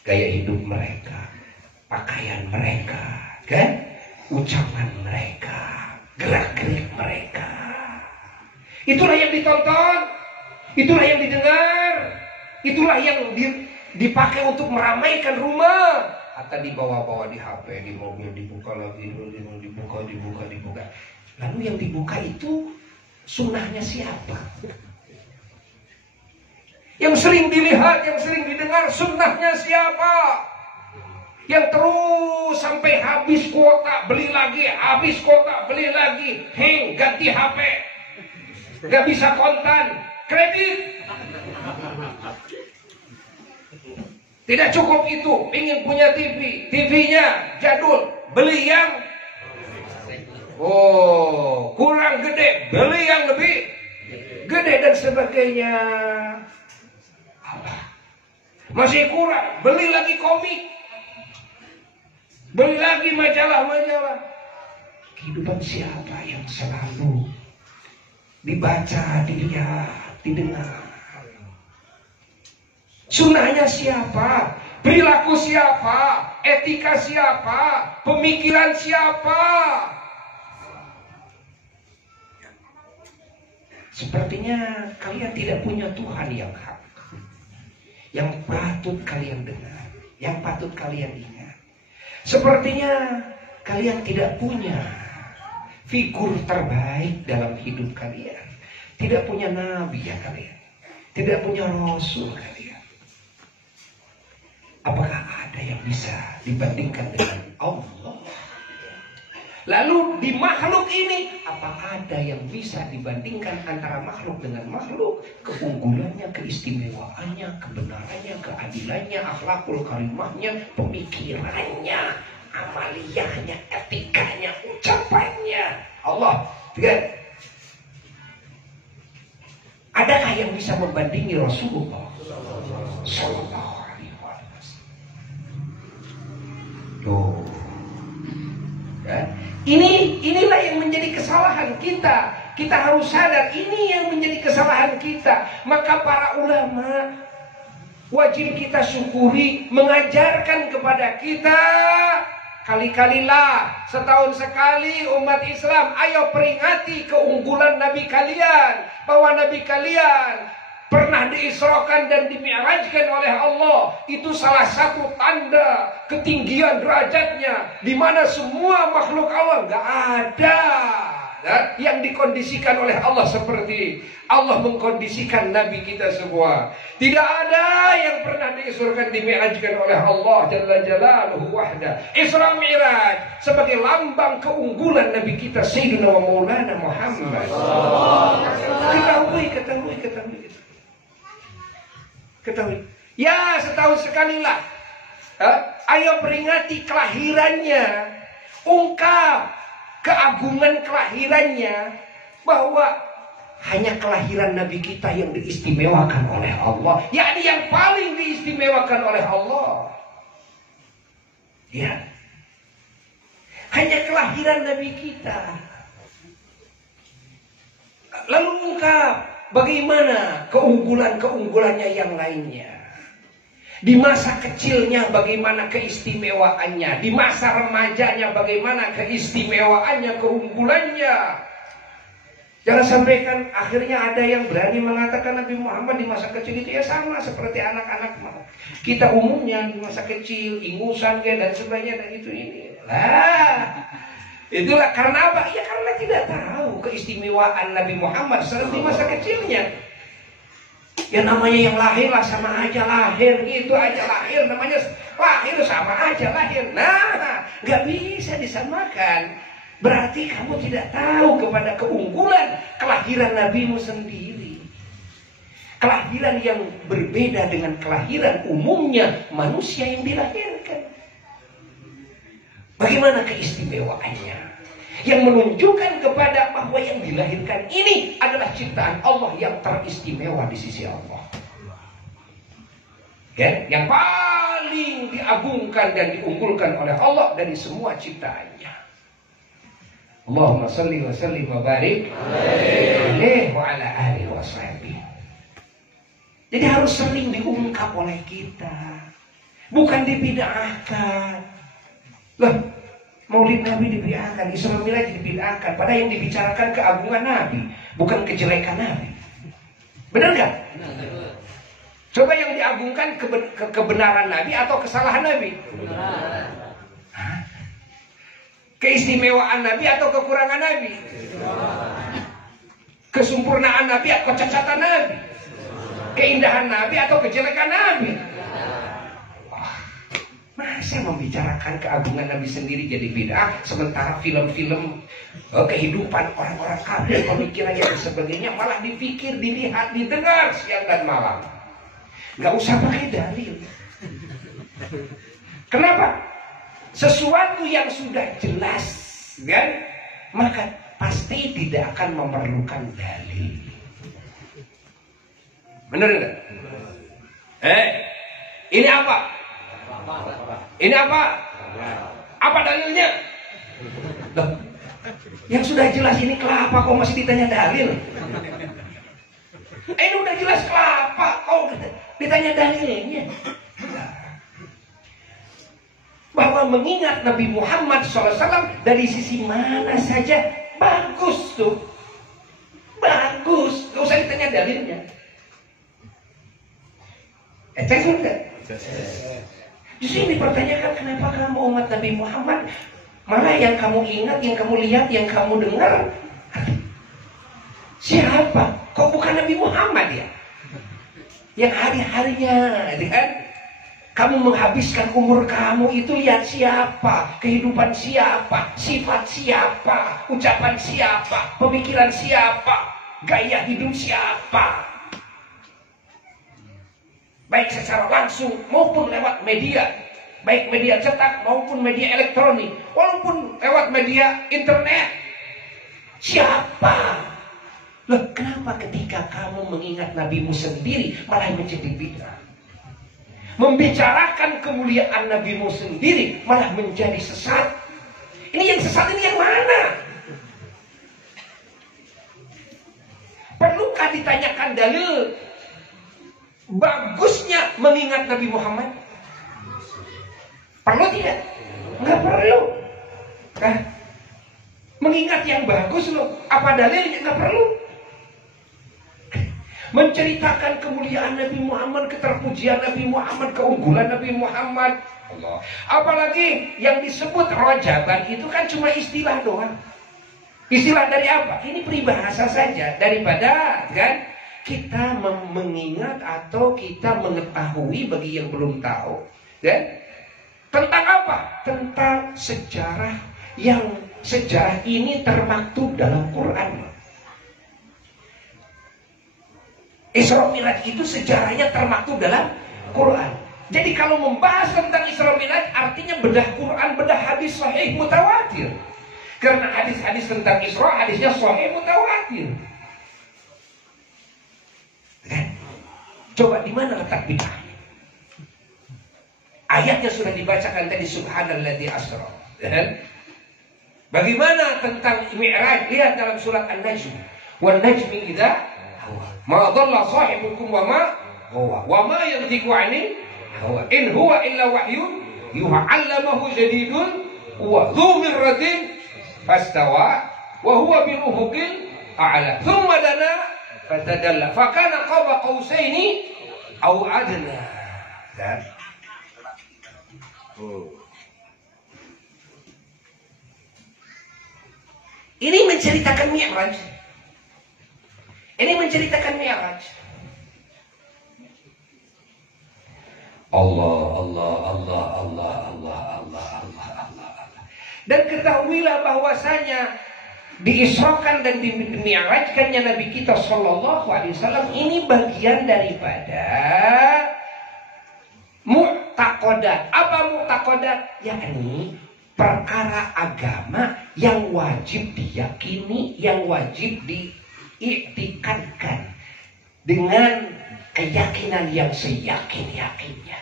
gaya hidup mereka, pakaian mereka, kan? Ucapan mereka, gerak-gerik mereka. Itulah yang ditonton, itulah yang didengar, itulah yang dipakai untuk meramaikan rumah. Atau dibawa-bawa di HP, di mobil, dibuka lagi, dibuka. Lalu yang dibuka itu sunnahnya siapa? Yang sering dilihat, yang sering didengar, sunnahnya siapa? Yang terus sampai habis kuota beli lagi, habis kuota beli lagi, ganti HP, gak bisa kontan, kredit. Tidak cukup itu, ingin punya TV, TV-nya jadul, beli yang kurang gede, beli yang lebih gede dan sebagainya. Masih kurang, beli lagi komik, beli lagi majalah-majalah. Kehidupan siapa yang selalu dibaca, dilihat, didengar? Sunnahnya siapa? Perilaku siapa? Etika siapa? Pemikiran siapa? Sepertinya kalian tidak punya Tuhan yang hak, yang patut kalian dengar, yang patut kalian ingat. Sepertinya kalian tidak punya figur terbaik dalam hidup kalian. Tidak punya nabi ya kalian. Tidak punya rasul kalian. Apakah ada yang bisa dibandingkan dengan Allah? Lalu di makhluk ini, apa ada yang bisa dibandingkan antara makhluk dengan makhluk? Keunggulannya, keistimewaannya, kebenarannya, keadilannya, akhlakul karimahnya, pemikirannya, amaliyahnya, etikanya, ucapannya. Allah, lihat. Adakah yang bisa membandingi Rasulullah Sallallahu Alaihi Wasallam? Tuh. Ya. Inilah yang menjadi kesalahan kita. Kita harus sadar ini yang menjadi kesalahan kita. Maka para ulama wajib kita syukuri, mengajarkan kepada kita. Kali-kalilah setahun sekali umat Islam, ayo peringati keunggulan Nabi kalian, bahwa Nabi kalian pernah diisrokan dan dimi'rajkan oleh Allah. Itu salah satu tanda ketinggian derajatnya, di mana semua makhluk Allah nggak ada yang dikondisikan oleh Allah seperti Allah mengkondisikan Nabi kita semua. Tidak ada yang pernah diisrokan, dimi'rajkan oleh Allah Jalla Jalaluhu wahda. Isra Mi'raj sebagai lambang keunggulan Nabi kita Sayyidina wa Maulana Muhammad. Ketahui. Ya, setahun sekali lah. Ayo peringati kelahirannya. ungkap keagungan kelahirannya, bahwa hanya kelahiran Nabi kita yang diistimewakan oleh Allah, yakni yang paling diistimewakan oleh Allah. Ya, hanya kelahiran Nabi kita. Lalu ungkap bagaimana keunggulan-keunggulannya yang lainnya. Di masa kecilnya bagaimana keistimewaannya, di masa remajanya bagaimana keistimewaannya, keunggulannya. Jangan sampai kan akhirnya ada yang berani mengatakan Nabi Muhammad di masa kecil itu ya sama seperti anak-anak kita umumnya di masa kecil, ingusan dan sebagainya dan itu ini. Lah, itulah karena apa? Ya karena tidak tahu keistimewaan Nabi Muhammad di masa kecilnya. Ya namanya yang lahir lah sama aja lahir, gitu aja lahir, namanya lahir sama aja lahir. Nah, nggak bisa disamakan. Berarti kamu tidak tahu kepada keunggulan kelahiran Nabimu sendiri. Kelahiran yang berbeda dengan kelahiran umumnya manusia yang dilahirkan. Bagaimana keistimewaannya? Yang menunjukkan kepada bahwa yang dilahirkan ini adalah ciptaan Allah yang teristimewa di sisi Allah. Ya, yang paling diagungkan dan diunggulkan oleh Allah dari semua ciptaannya. Allahumma salli wa sallim wa barik alaihi wa ala alihi wa sahbihi. Jadi harus sering diungkap oleh kita, bukan dibid'ahkan. Lah, Maulid Nabi dibid'ahkan, Isra Mi'raj dibid'ahkan, padahal yang dibicarakan keagungan Nabi, bukan kejelekan Nabi. Benar nggak? Coba yang diagungkan kebenaran Nabi atau kesalahan Nabi? Hah? Keistimewaan Nabi atau kekurangan Nabi? Kesempurnaan Nabi atau kecacatan Nabi? Keindahan Nabi atau kejelekan Nabi? Masa membicarakan keagungan Nabi sendiri jadi bid'ah, sementara film-film kehidupan orang-orang kafir, pemikirannya dan sebagainya malah dipikir, dilihat, didengar siang dan malam. Gak usah pakai dalil. Kenapa? Sesuatu yang sudah jelas, kan? Maka pasti tidak akan memerlukan dalil. Benar nggak? Ini apa? Ini apa? Apa dalilnya? Loh, yang sudah jelas ini kelapa kok masih ditanya dalil? Ini udah jelas kelapa kok ditanya dalilnya? Bahwa mengingat Nabi Muhammad SAW dari sisi mana saja bagus tuh, bagus, gak usah ditanya dalilnya. Enggak? Justru dipertanyakan kenapa kamu umat Nabi Muhammad malah yang kamu ingat, yang kamu lihat, yang kamu dengar siapa? Kok bukan Nabi Muhammad ya? Yang hari-harinya kan? Kamu menghabiskan umur kamu itu lihat siapa? Kehidupan siapa? Sifat siapa? Ucapan siapa? Pemikiran siapa? Gaya hidup siapa? Baik secara langsung maupun lewat media, baik media cetak maupun media elektronik, walaupun lewat media internet. Siapa? Loh, kenapa ketika kamu mengingat nabimu sendiri malah menjadi bid'ah? Membicarakan kemuliaan nabimu sendiri malah menjadi sesat. Ini yang sesat ini yang mana? Perlukah ditanyakan dalil bagusnya mengingat Nabi Muhammad? Perlu tidak? Enggak perlu. Nah, mengingat yang bagus loh, apa dalilnya? Enggak perlu. Menceritakan kemuliaan Nabi Muhammad, keterpujian Nabi Muhammad, keunggulan Nabi Muhammad, Allah. Apalagi yang disebut rojaban itu kan cuma istilah doang. Istilah dari apa? Ini peribahasa saja daripada kan kita mengingat atau kita mengetahui bagi yang belum tahu, kan? Tentang apa? Tentang sejarah yang sejarah ini termaktub dalam Quran. Isra Mi'raj itu sejarahnya termaktub dalam Quran. Jadi kalau membahas tentang Isra Mi'raj artinya bedah Quran, bedah hadis sahih mutawatir. Karena hadis-hadis tentang Isra, hadisnya sahih mutawatir. Kan? Coba di mana letak bid'ahnya? Ayatnya sudah dibacakan tadi, subhanalladzi asra. Bagaimana tentang Mi'raj? Lihat dalam surat An-Najm. Wan najmi idza hawa. Ma dhalla sahibukum wa ma huwa. Wa ma yantiqu 'anil hawa. In huwa illa wahyun yuha 'allamahu shadidul quwa. Dzu mirratin fastawa wa huwa bil ufuqil a'la. Thumma dana fatadalla. Fa kana qaba qausaini aw adna. Ini menceritakan Mi'raj. Ini menceritakan Mi'raj. Allah, Allah, Allah, Allah, Allah, Allah, Allah, Allah, Allah. Dan ketahuilah bahwasanya diisrakan dan dimi'rajkannya Nabi kita Sallallahu Alaihi Wasallam ini bagian daripada mu'taqadat. Apa mu'taqadat? Yakni perkara agama yang wajib diyakini, yang wajib diiktikadkan dengan keyakinan yang seyakin-yakinnya.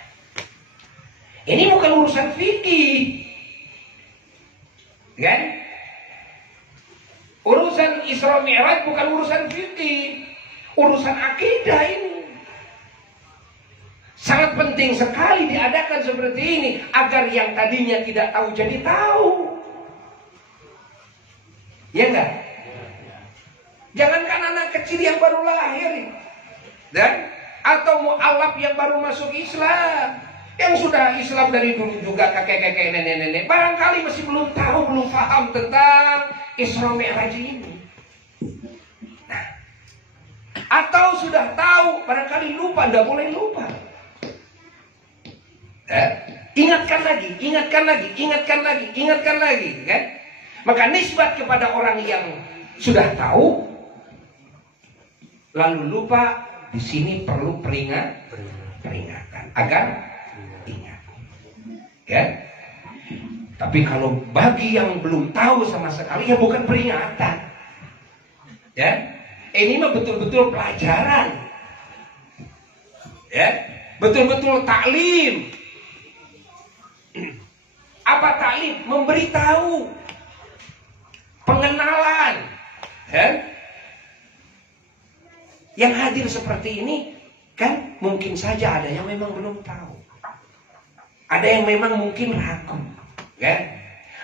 Ini bukan urusan fikih, kan? Urusan Isra Mi'raj bukan urusan fikih, urusan akidah ini. Sangat penting sekali diadakan seperti ini agar yang tadinya tidak tahu jadi tahu. Ya enggak? Jangankan anak kecil yang baru lahir dan atau mu'alaf yang baru masuk Islam, yang sudah Islam dari dulu juga kakek-kakek, nenek-nenek, barangkali masih belum tahu, belum paham tentang Isra Mi'raj ini. Nah, atau sudah tahu, barangkali lupa, tidak boleh lupa. Ingatkan lagi, ingatkan lagi, ingatkan lagi, ingatkan lagi, kan? Maka nisbat kepada orang yang sudah tahu lalu lupa, di sini perlu peringatan agar ingat, kan? Tapi kalau bagi yang belum tahu sama sekali, ya bukan peringatan, ya. Ini mah betul-betul pelajaran, ya, betul-betul taklim. Apa taklim? Memberitahu, pengenalan, kan? Yang hadir seperti ini, kan mungkin saja ada yang memang belum tahu, ada yang memang mungkin ragu, kan?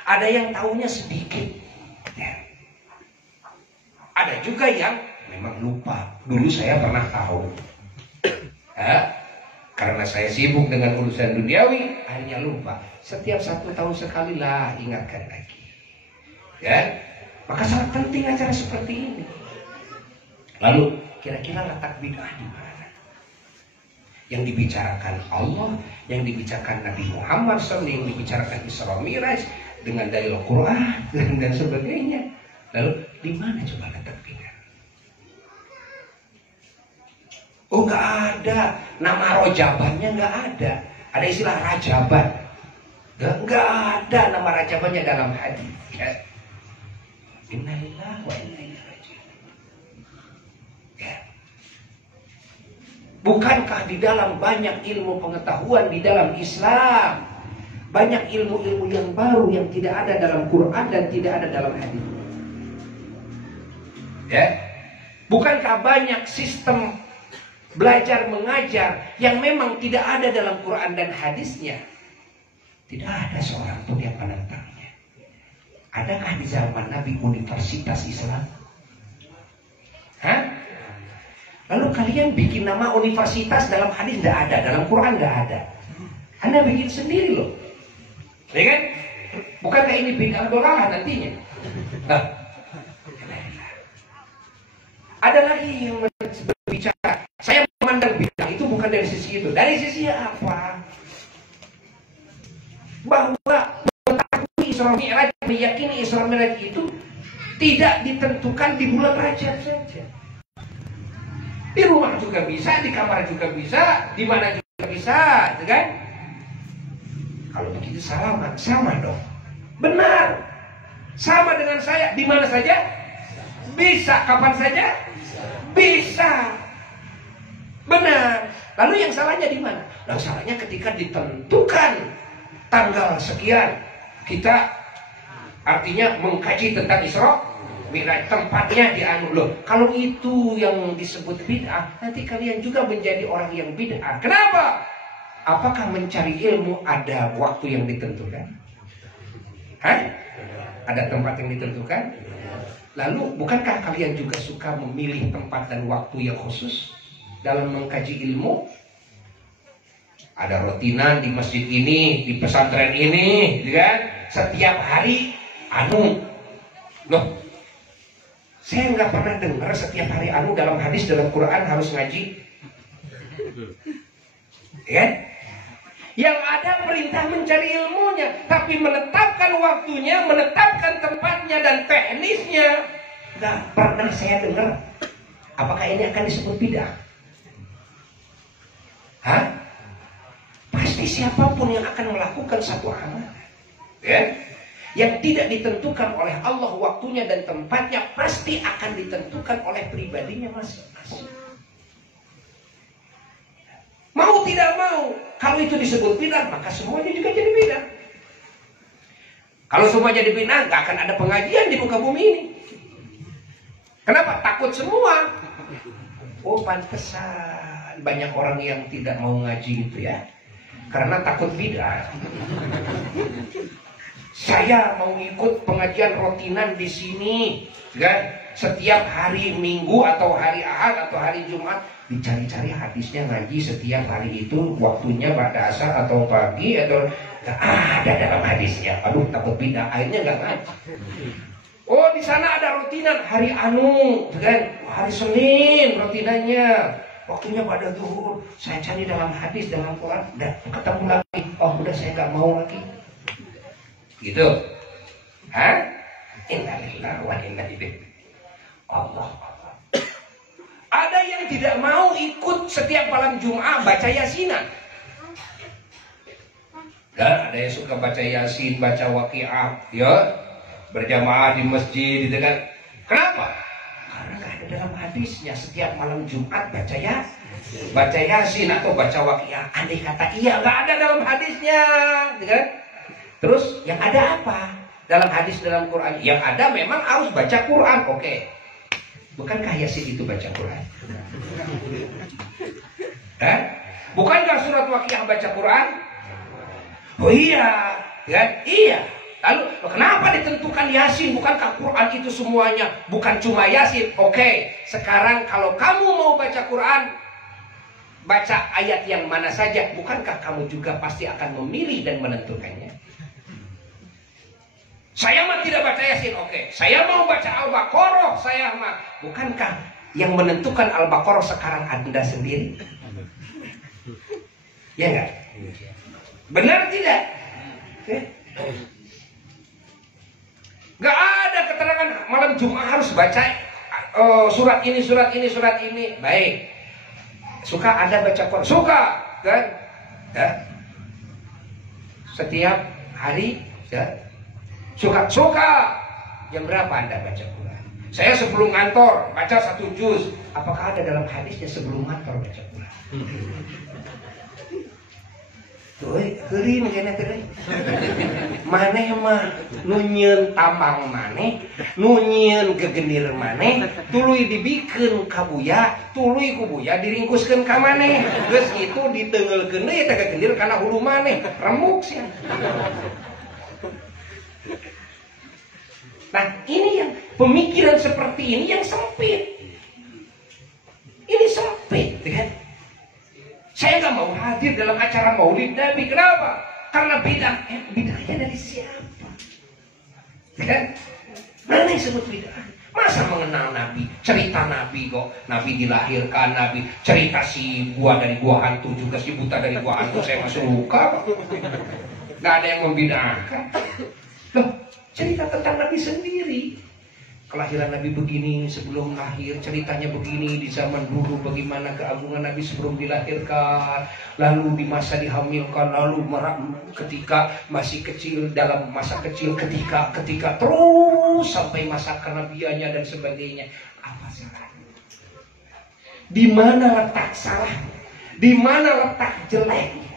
Ada yang tahunya sedikit, kan? Ada juga yang memang lupa. Dulu saya pernah tahu, karena saya sibuk dengan urusan duniawi, akhirnya lupa. Setiap 1 tahun sekali lah ingatkan lagi, ya. Maka sangat penting acara seperti ini. Lalu kira-kira letak bid'ah di mana? Yang dibicarakan Allah, yang dibicarakan Nabi Muhammad SAW, yang dibicarakan Isra Mi'raj dengan dalil Quran dan sebagainya. Lalu di mana coba letak bid'ah? Oh, nggak ada. Nama rojabannya nggak ada. Ada istilah rajaban. Nggak ada nama rajabannya dalam hadis. Ya. Innalillahi wa inna ilaihi raji'un. Ya. Bukankah di dalam banyak ilmu pengetahuan di dalam Islam, banyak ilmu-ilmu yang baru yang tidak ada dalam Quran dan tidak ada dalam hadis? Ya. Bukankah banyak sistem belajar mengajar yang memang tidak ada dalam Quran dan hadisnya? Tidak ada seorang pun yang menentangnya. Adakah di zaman Nabi Universitas Islam? Hah? Lalu kalian bikin nama universitas dalam hadis tidak ada, dalam Quran tidak ada. Anda bikin sendiri loh, ya kan? Bukankah ini bid'ah dolalah nantinya? Nah. Ada lagi yang berbicara, saya memandang bid'ah itu bukan dari sisi itu. Dari sisi apa? Bahwa mengetahui Isra Mi'raj, meyakini Isra Mi'raj itu tidak ditentukan di bulan Rajab saja. Di rumah juga bisa, di kamar juga bisa, di mana juga bisa, gitu kan? Kalau begitu sama dong. Benar. Sama dengan saya, di mana saja bisa, kapan saja bisa. Benar. Lalu yang salahnya di mana? Yang salahnya ketika ditentukan tanggal sekian, kita artinya mengkaji tentang Isra Mi'raj, tempatnya di loh. Kalau itu yang disebut bid'ah, nanti kalian juga menjadi orang yang bid'ah. Kenapa? Apakah mencari ilmu ada waktu yang ditentukan? Hah? Ada tempat yang ditentukan? Lalu bukankah kalian juga suka memilih tempat dan waktu yang khusus dalam mengkaji ilmu? Ada rutinan di masjid ini, di pesantren ini, kan? Setiap hari loh, saya nggak pernah dengar setiap hari dalam hadis, dalam Quran harus ngaji, ya? Yang ada perintah mencari ilmunya, tapi menetapkan waktunya, menetapkan tempatnya dan teknisnya nggak pernah saya dengar. Apakah ini akan disebut bid'ah? Hah? Pasti siapapun yang akan melakukan satu amal, ya, yang tidak ditentukan oleh Allah waktunya dan tempatnya, pasti akan ditentukan oleh pribadinya masing-masing. Mau tidak mau, kalau itu disebut bid'ah, maka semuanya juga jadi bid'ah. Kalau semua jadi bid'ah, nggak akan ada pengajian di muka bumi ini. Kenapa? Takut semua. Oh, pantesan banyak orang yang tidak mau ngaji gitu ya, karena takut bid'ah. Saya mau ikut pengajian rutinan di sini, kan? Setiap hari Minggu atau hari Ahad atau hari Jumat, dicari-cari hadisnya, ngaji setiap hari itu, waktunya pada asar atau pagi atau nggak ada dalam hadisnya. Aduh, takut bid'ah, akhirnya nggak ngaji. Oh, di sana ada rutinan hari kan? Hari Senin rutinannya, waktunya pada zuhur. Saya cari dalam hadis, dalam Quran, udah ketemu lagi. Oh, udah saya nggak mau lagi. Gitu. Hah? Innalillahi wa inna ilaihi. Allah. Ada yang tidak mau ikut setiap malam Jumat baca Yasinan. Dan ada yang suka baca Yasin, baca Waqiah, ya, berjamaah di masjid, gitu kan? Kenapa? Karena nggak ada dalam hadisnya setiap malam Jumat baca Yasin atau baca Waqiah. Andai kata iya, nggak ada dalam hadisnya, gitu kan? Terus yang ada apa? Dalam hadis, dalam Quran, yang ada memang harus baca Quran, oke. Bukankah Yasin itu baca Quran? Hah? Bukankah surat Waqiah baca Quran? Oh iya, kan? Iya. Lalu kenapa ditentukan Yasin? Bukankah Quran itu semuanya? Bukan cuma Yasin. Oke, sekarang kalau kamu mau baca Quran, baca ayat yang mana saja. Bukankah kamu juga pasti akan memilih dan menentukannya? Saya mah tidak baca Yasin, oke. Saya mau baca Al-Baqarah, saya mah. Bukankah yang menentukan Al-Baqarah sekarang Anda sendiri? Ya enggak? Benar tidak? Gak ada keterangan malam Jumat harus baca surat ini, surat ini, surat ini. Baik. Suka Anda baca Quran? Suka, kan? Ya. Setiap hari, ya. Suka. Yang berapa Anda baca Quran? Saya sebelum kantor baca 1 juz. Apakah ada dalam hadisnya sebelum kantor baca Quran? Tuh, heureun kena teh. Maneh mah nunyeun tambang maneh, nunyeun gegenir maneh, tuluy dibikeun ka buya, tuluy ku buya diringkuskeun ka maneh. Geus kitu diteungeulkeun deui teh gegenir kana hulu maneh, remuk sia. Nah, ini yang pemikiran seperti ini yang sempit. Ini sempit, kan? Saya nggak mau hadir dalam acara Maulid Nabi. Kenapa? Karena bid'ah. Bid'ahnya dari siapa? Kan? Mana yang sebut bid'ah? Masa mengenal Nabi? Cerita Nabi kok. Nabi dilahirkan, Nabi cerita si gua dari gua hantu juga, si buta dari gua hantu. Saya masuk luka kok. Nggak ada yang membid'ahkan. Loh, cerita tentang Nabi sendiri. kelahiran Nabi begini, sebelum lahir ceritanya begini, di zaman dulu bagaimana keagungan Nabi sebelum dilahirkan, lalu di masa dihamilkan, lalu ketika masih kecil, dalam masa kecil, ketika terus sampai masa kenabiannya dan sebagainya. Apa salahnya? Di mana letak salah? Di mana letak jeleknya?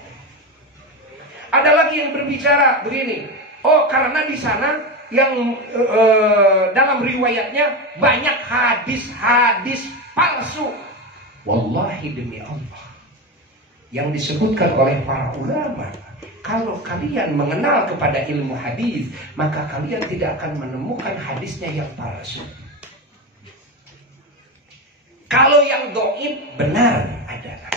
Ada lagi yang berbicara begini, oh karena di sana yang dalam riwayatnya banyak hadis-hadis palsu. Wallahi demi Allah, yang disebutkan oleh para ulama, kalau kalian mengenal kepada ilmu hadis, maka kalian tidak akan menemukan hadisnya yang palsu. Kalau yang dhaif benar adalah.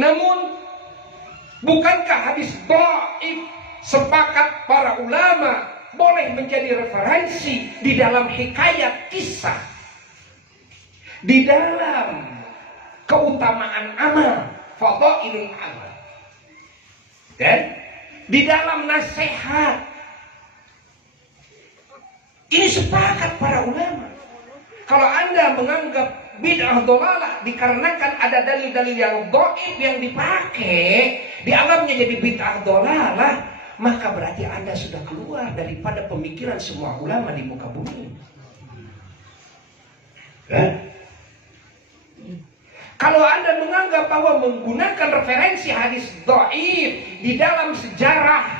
Namun bukankah hadis dhaif sepakat para ulama boleh menjadi referensi di dalam hikayat kisah, di dalam keutamaan amal, fadhailul amal, dan di dalam nasihat. Ini sepakat para ulama. Kalau Anda menganggap bid'ah dhalalah dikarenakan ada dalil-dalil yang dhaif yang dipakai, dianggapnya jadi bid'ah dhalalah, maka berarti Anda sudah keluar daripada pemikiran semua ulama di muka bumi. Kalau Anda menganggap bahwa menggunakan referensi hadis dhaif di dalam sejarah,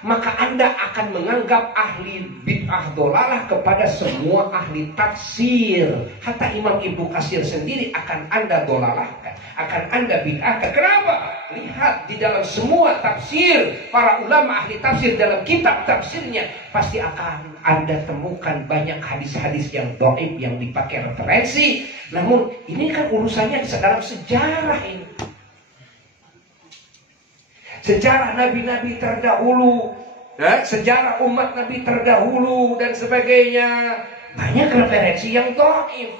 maka Anda akan menganggap ahli bid'ah dhalalah kepada semua ahli tafsir. Hatta Imam Ibnu Katsir sendiri akan Anda dhalalahkan, akan Anda bid'ahkan. Kenapa? Lihat di dalam semua tafsir para ulama ahli tafsir, dalam kitab tafsirnya pasti akan Anda temukan banyak hadis-hadis yang dhaif yang dipakai referensi. Namun ini kan urusannya dalam sejarah ini. Sejarah nabi-nabi terdahulu, sejarah umat nabi terdahulu dan sebagainya, banyak referensi yang dhaif.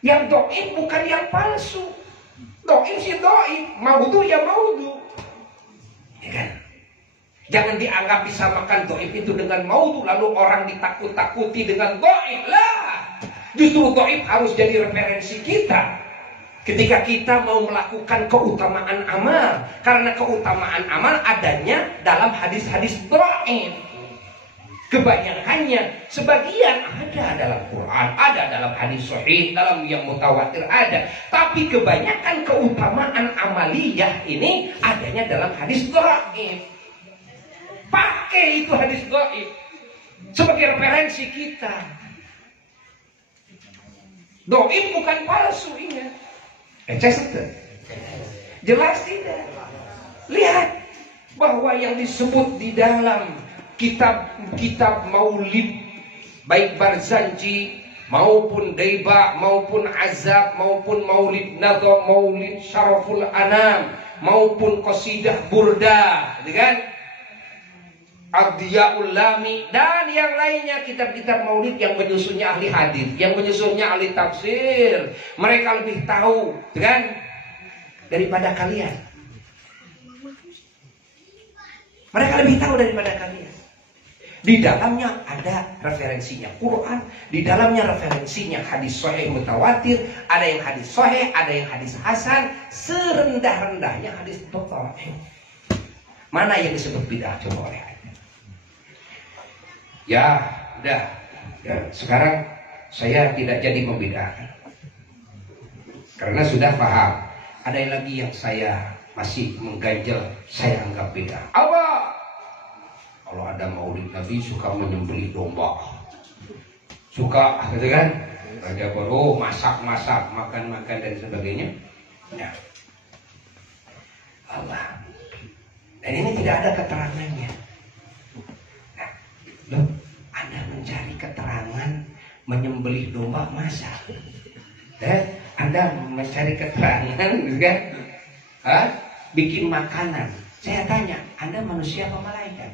Yang dhaif bukan yang palsu. Dhaif sih dhaif, maudhu ya maudhu. Ya kan? Jangan dianggap disamakan dhaif itu dengan maudhu, lalu orang ditakut-takuti dengan dhaif. Lah, justru dhaif harus jadi referensi kita ketika kita mau melakukan keutamaan amal. Karena keutamaan amal adanya dalam hadis-hadis dhaif. Kebanyakannya, sebagian ada dalam Quran, ada dalam hadis sahih, dalam yang mutawatir ada. Tapi kebanyakan keutamaan amaliyah ini adanya dalam hadis dhaif. Pakai itu hadis dhaif sebagai referensi kita. Dhaif bukan palsu, ingat. Jelas tidak? Lihat bahwa yang disebut di dalam kitab Maulid, baik Barzanji maupun Daiba maupun Azab maupun Maulid Nadha, Maulid Syaraful Anam maupun Qasidah Burda, kan? Adhiyaul Lami dan yang lainnya, kitab-kitab maulid yang menyusunnya ahli hadis, yang menyusunnya ahli tafsir. Mereka lebih tahu, kan, daripada kalian. Mereka lebih tahu daripada kalian. Di dalamnya ada referensinya Quran, di dalamnya referensinya hadis sahih mutawatir, ada yang hadis sahih, ada yang hadis hasan, serendah-rendahnya hadis dhaif. Mana yang disebut bid'ah coba oleh? Ya, udah. Ya, sekarang saya tidak jadi membid'ahkan. Karena sudah paham. Ada yang lagi yang saya masih mengganjal, saya anggap bid'ah. Apa? Kalau ada maulid Nabi suka menyembelih domba. Suka, gitu kan? Raja baru masak-masak, makan-makan dan sebagainya. Ya. Allah. Dan ini tidak ada keterangannya. Loh, Anda mencari keterangan menyembelih domba masa? Anda mencari keterangan, kan? Bikin makanan. Saya tanya, Anda manusia apa malaikat?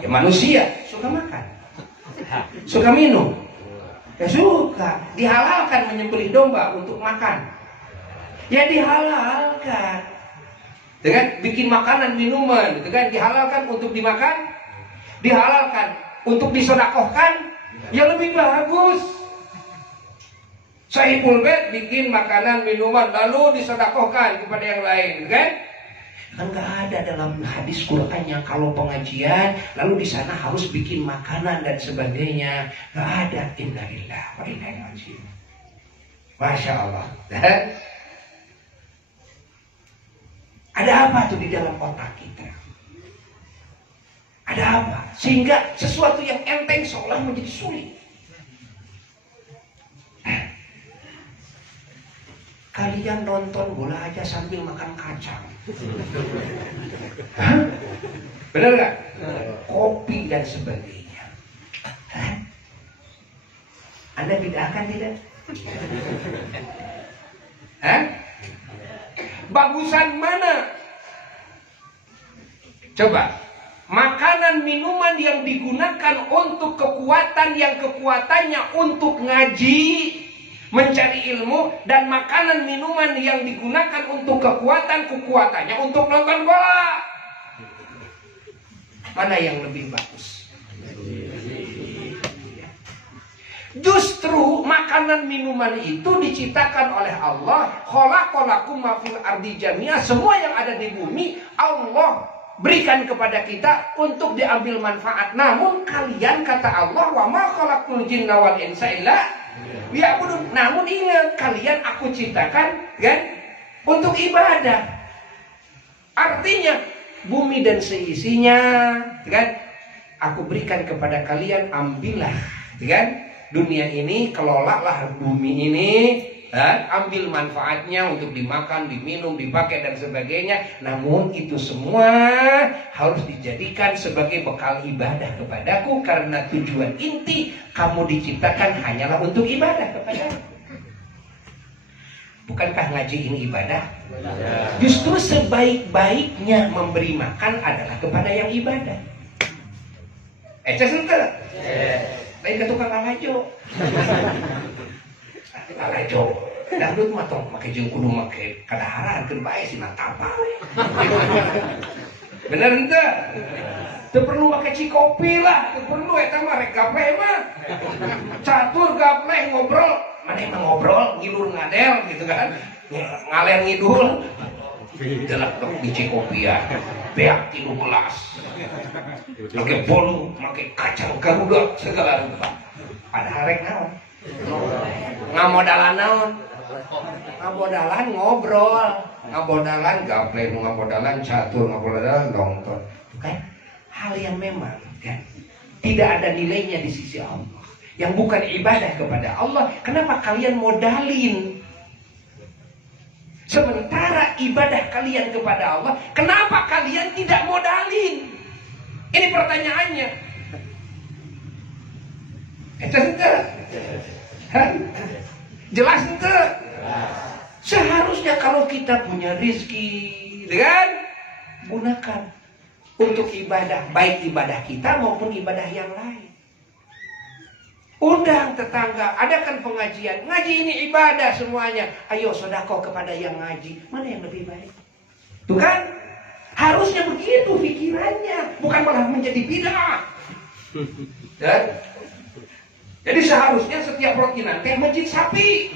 Ya manusia, suka makan, suka minum, ya suka. Dihalalkan menyembelih domba untuk makan, ya dihalalkan. dengan bikin makanan minuman, gitu kan, dihalalkan untuk dimakan, dihalalkan untuk disedekahkan, ya lebih bagus. Sahibul Bait bikin makanan minuman lalu disedekahkan kepada yang lain, kan? Kan nggak ada dalam hadis Qur'annya kalau pengajian lalu di sana harus bikin makanan dan sebagainya. Nggak ada. Innalillah wa inna ilaihi raji'un. Masya Allah. Ada apa tuh di dalam otak kita? Ada apa? Sehingga sesuatu yang enteng seolah menjadi sulit. Kalian nonton bola aja sambil makan kacang. Hah? Benar gak? Kopi dan sebagainya. Hah? Anda bid'ahkan tidak? Hah? Bagusan mana? Coba. Makanan minuman yang digunakan untuk kekuatan yang kekuatannya untuk ngaji, mencari ilmu, dan makanan minuman yang digunakan untuk kekuatannya untuk nonton bola. Mana yang lebih bagus? Justru makanan minuman itu diciptakan oleh Allah. Khalaqalakum ma fil ardi jami'a. Semua yang ada di bumi Allah berikan kepada kita untuk diambil manfaat. Namun kalian, kata Allah, wa ma khalaqul jinna wal insa illa liya'budun. Namun ingat, kalian aku ciptakan kan untuk ibadah. Artinya bumi dan seisinya kan aku berikan kepada kalian, ambillah kan dunia ini, kelolalah bumi ini, ambil manfaatnya untuk dimakan, diminum, dipakai dan sebagainya. Namun itu semua harus dijadikan sebagai bekal ibadah kepadaku, karena tujuan inti kamu diciptakan hanyalah untuk ibadah kepadaku. Bukankah ngaji ini ibadah? Justru sebaik-baiknya memberi makan adalah kepada yang ibadah. Cesenter. Lain ke tukang alajo. Alajo. Dangdut mah tong make jeung kudu make kadaharan keur bae sih natapa we. Bener henteu? Teu perlu make cikopi lah, teu perlu eta mah rek gaple mah. Catur gaple ngobrol, maneh mah ngobrol ngilur ngadel gitu kan. Ngaler ngidul. Delak dok di cikopi ya. Beak 3 gelas. Make bolu, make kacang garuda segala rupa. Padahal rek naon? Ngamodalan naon? Ngamodalan ngobrol, ngamodalan gaple, ngamodalan catur, ngamodalan nonton. Bukan hal yang memang kan tidak ada nilainya di sisi Allah. Yang bukan ibadah kepada Allah, kenapa kalian modalin? Sementara ibadah kalian kepada Allah, kenapa kalian tidak modalin? Ini pertanyaannya. Jelas ente? Seharusnya kalau kita punya rezeki, kan, gunakan untuk ibadah, baik ibadah kita maupun ibadah yang lain. Undang tetangga, adakan pengajian. Ngaji ini ibadah semuanya. Ayo sedekah kepada yang ngaji. Mana yang lebih baik? Tuh kan? Harusnya begitu pikirannya, bukan malah menjadi bid'ah. Dan jadi seharusnya setiap rotinan teh masjid sapi.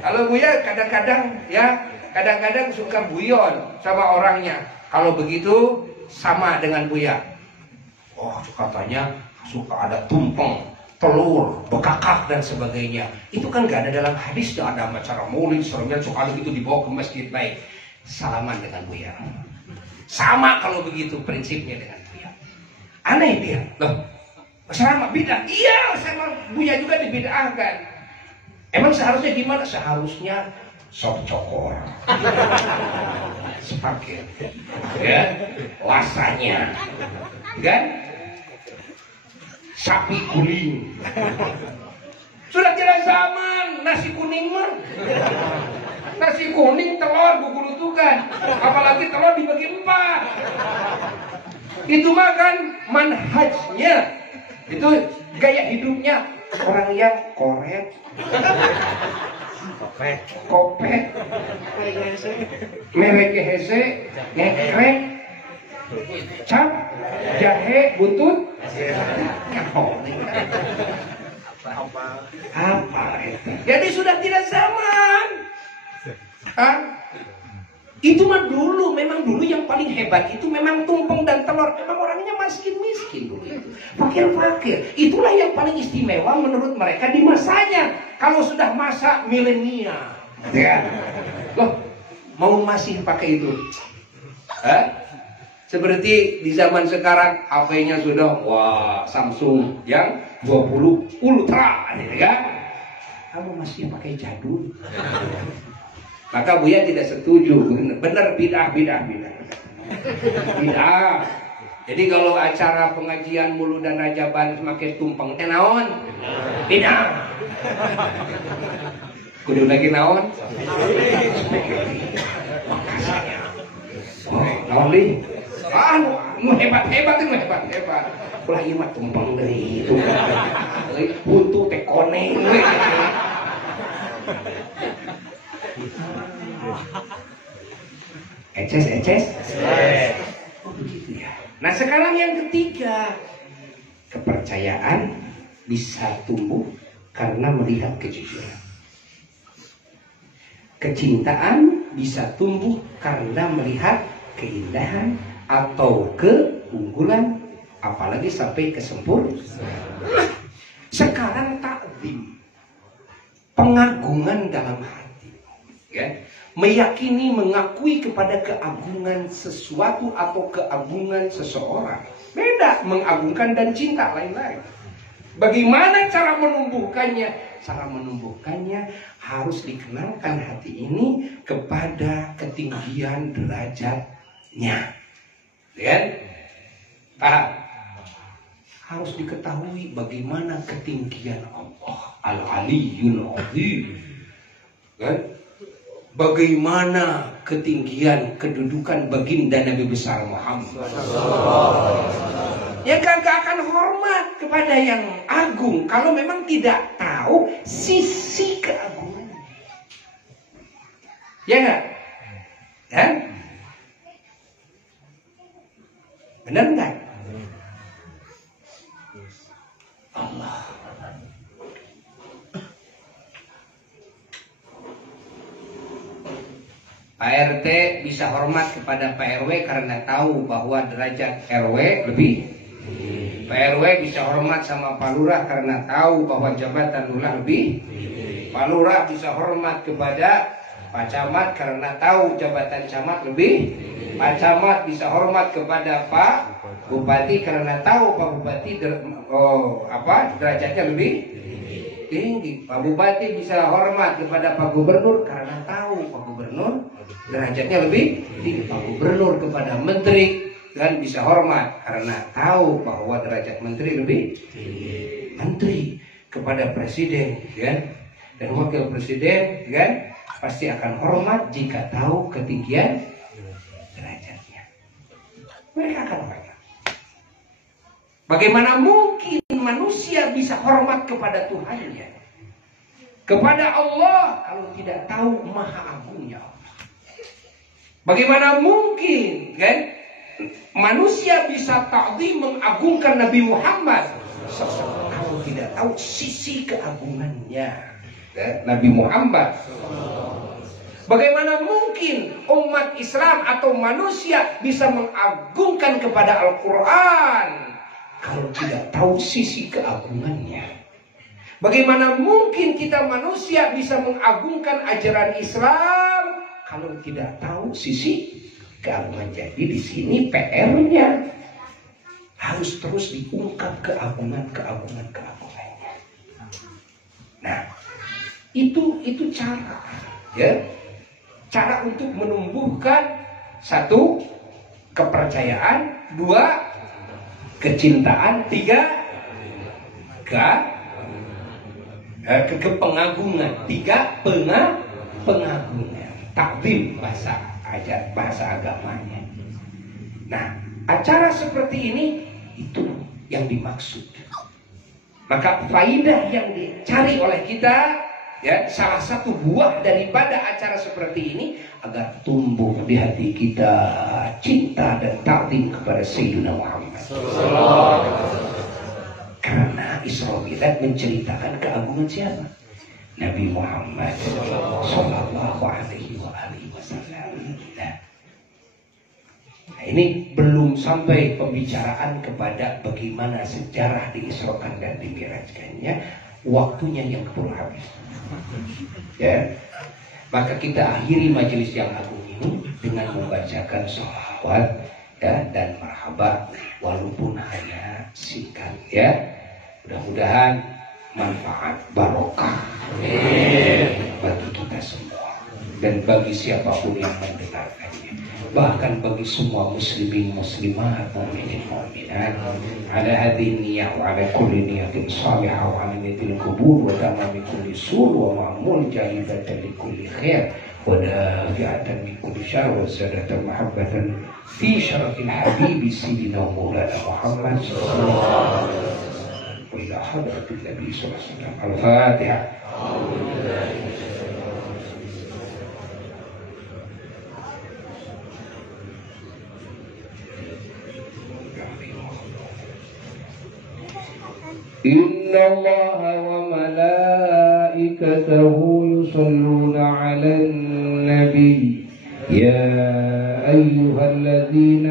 Kalau Buya kadang-kadang suka guyon sama orangnya. Kalau begitu sama dengan Buya. Oh, katanya suka ada tumpeng, telur, bekakak dan sebagainya. Itu kan gak ada dalam hadis. Ada acara maulid, seremnya suka ada gitu dibawa ke masjid. Baik, salaman dengan Buya. Sama kalau begitu prinsipnya dengan Buya. Aneh dia. Loh, sama bid'ah. Iya, sama Buya juga dibid'ahkan. Emang seharusnya gimana? Seharusnya sop cokor, sepaket, ya, lasanya, kan? Sapi kuning. Sudah tidak zaman nasi kuning mah. Nasi kuning telur gugulutukan, apalagi telur dibagi 4. Itu mah kan manhajnya, itu gaya hidupnya orang yang korek. kopek, merek hese, ngekrek, cap, jahe, butut, apa itu? Jadi sudah tidak zaman. Itu mah dulu, memang dulu yang paling hebat itu memang tumpeng dan telur. Memang orangnya miskin dulu itu. Fakir. Itulah yang paling istimewa menurut mereka di masanya. Kalau sudah masa milenial, ya. Loh, mau masih pakai itu? Seperti di zaman sekarang HP-nya sudah Samsung yang 20 Ultra, ya. Kamu masih pakai jadul? Maka Buya tidak setuju. Benar bid'ah. Jadi kalau acara pengajian mulu dan rajaban pakai tumpeng naon? Bid'ah. Kudu lagi naon? Naon li? Nu hebat. Ulah ieu mah tumpeng deui itu. Butuh teh koneng. Eces. Oh begitu ya. Nah sekarang yang ketiga, kepercayaan bisa tumbuh karena melihat kejujuran. Kecintaan bisa tumbuh karena melihat keindahan atau keunggulan, apalagi sampai kesempurnaan. Sekarang takzim, pengagungan dalam hati, ya. Meyakini, mengakui kepada keagungan sesuatu atau keagungan seseorang. Beda mengagungkan dan cinta lain-lain. Bagaimana cara menumbuhkannya? Cara menumbuhkannya harus dikenalkan hati ini kepada ketinggian derajatnya. Ya? Paham? Harus diketahui bagaimana ketinggian Allah Al-Aliyyul Azim. Kan? Bagaimana ketinggian kedudukan baginda Nabi besar Muhammad. Ya kagak akan hormat kepada yang agung kalau memang tidak tahu sisi keagungannya. Ya enggak? Ya? Benar enggak? Allah. Pak RT bisa hormat kepada Pak RW karena tahu bahwa derajat RW lebih. Pak RW bisa hormat sama Pak Lurah karena tahu bahwa jabatan lurah lebih. Pak Lurah bisa hormat kepada Pak Camat karena tahu jabatan camat lebih. Pak Camat bisa hormat kepada Pak Bupati karena tahu Pak Bupati derajatnya lebih tinggi. Pak Bupati bisa hormat kepada Pak Gubernur karena tahu Pak Gubernur derajatnya lebih tinggi. Pak Gubernur kepada Menteri dan bisa hormat karena tahu bahwa derajat Menteri lebih tinggi. Menteri kepada Presiden, kan? Dan Wakil Presiden, kan? Pasti akan hormat jika tahu ketinggian derajatnya. Mereka akan hormat. Bagaimana mungkin manusia bisa hormat kepada Tuhannya, kepada Allah, kalau tidak tahu maha agungnya Allah? Bagaimana mungkin, kan, manusia bisa ta'zim mengagungkan Nabi Muhammad kalau tidak tahu sisi keagungannya, kan? Nabi Muhammad. Bagaimana mungkin umat Islam atau manusia bisa mengagungkan kepada Al-Quran kalau tidak tahu sisi keagungannya? Bagaimana mungkin kita manusia bisa mengagungkan ajaran Islam kalau tidak tahu sisi keagungan? Jadi di sini PR-nya harus terus diungkap keagungannya. Nah, itu cara, ya, cara untuk menumbuhkan satu, kepercayaan, dua, kecintaan, tiga, pengagungan, tiga, pengagungan, takzim bahasa agamanya. Nah, acara seperti ini itu yang dimaksud. Maka faidah yang dicari oleh kita ya, salah satu buah daripada acara seperti ini agar tumbuh di hati kita cinta dan takdim kepada Sayyidina Muhammad. Karena Isra Mi'raj menceritakan keagungan siapa? Nabi Muhammad Sallallahu Alaihi Wasallam. Nah, ini belum sampai pembicaraan kepada bagaimana sejarah diisrokan dan dimi'rajkannya. Waktunya yang keburu habis. Ya, maka kita akhiri majelis yang agung ini dengan membacakan sholawat ya, dan marhaban walaupun hanya singkat ya. Mudah-mudahan manfaat barokah bagi kita semua dan bagi siapapun yang mendengarkannya, bahkan bagi semua muslimin muslimat mu'minin mu'minat ala hadhihi niyyah wa ala kulli niyatin salihah wa ala niyatil qubur wa tamami kulli sur wa ma'mul jalibatan li kulli khair wa dafi'atan min kulli syarr wa sadatan mahabbatan fi syarafil habibi sayyidina maulana Muhammad sallallahu alaihi wasallam wa ila hadratil nabi sallallahu alaihi wasallam. Al-Fatihah. إن الله وملائكته يصلون على النبي يا أيها الذين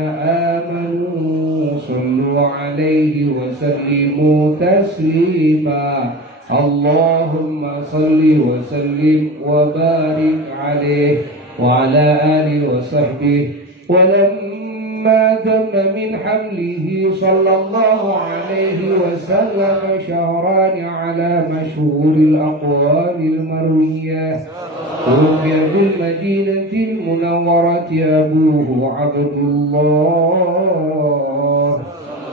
آمنوا صلوا عليه وسلموا تسليما اللهم صل وسلم وبارك عليه وعلى آله وصحبه ولما تم من حمله صلى الله عليه وسلم شهران على مشهور الأقوال المروية توفي بالمدينة المنورة أبوه عبد الله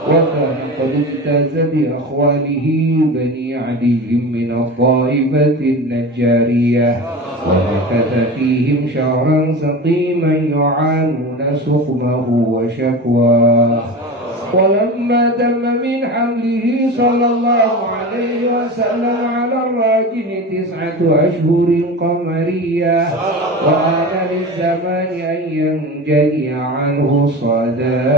وكان قد اجتاز بأخوانه بني عدي من الطائفة النجارية ومكث فيهم شهرا سقيما يعانون سقمه وشكواه ولما تم من حمله صلى الله عليه وسلم على الراجل 9 أشهر قمرية وآن للزمان أن ينجلي عنه الصدى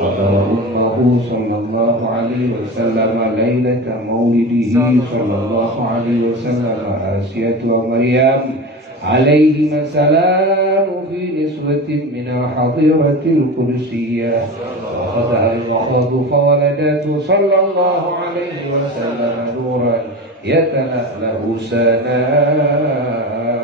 وترى أمه صلى الله عليه وسلم ليلة مولده صلى الله عليه وسلم آسية ومريم عليهما السلام في نسوة من الحضيرة القدسية وخذها المخاض فولدته صلى الله عليه وسلم نورا يتلألأ سنا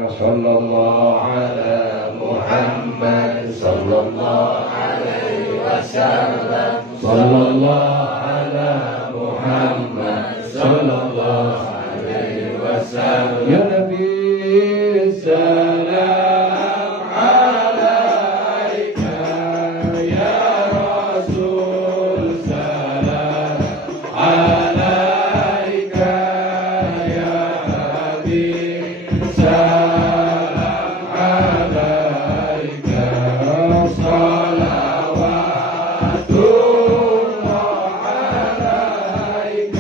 صلى الله على محمد صلى الله عليه وسلم صلى الله على محمد صلى الله عليه وسلم يا نبي السلام عليك يا رسول سلام عليك يا حبيب سلام عليك صلوات الله عليك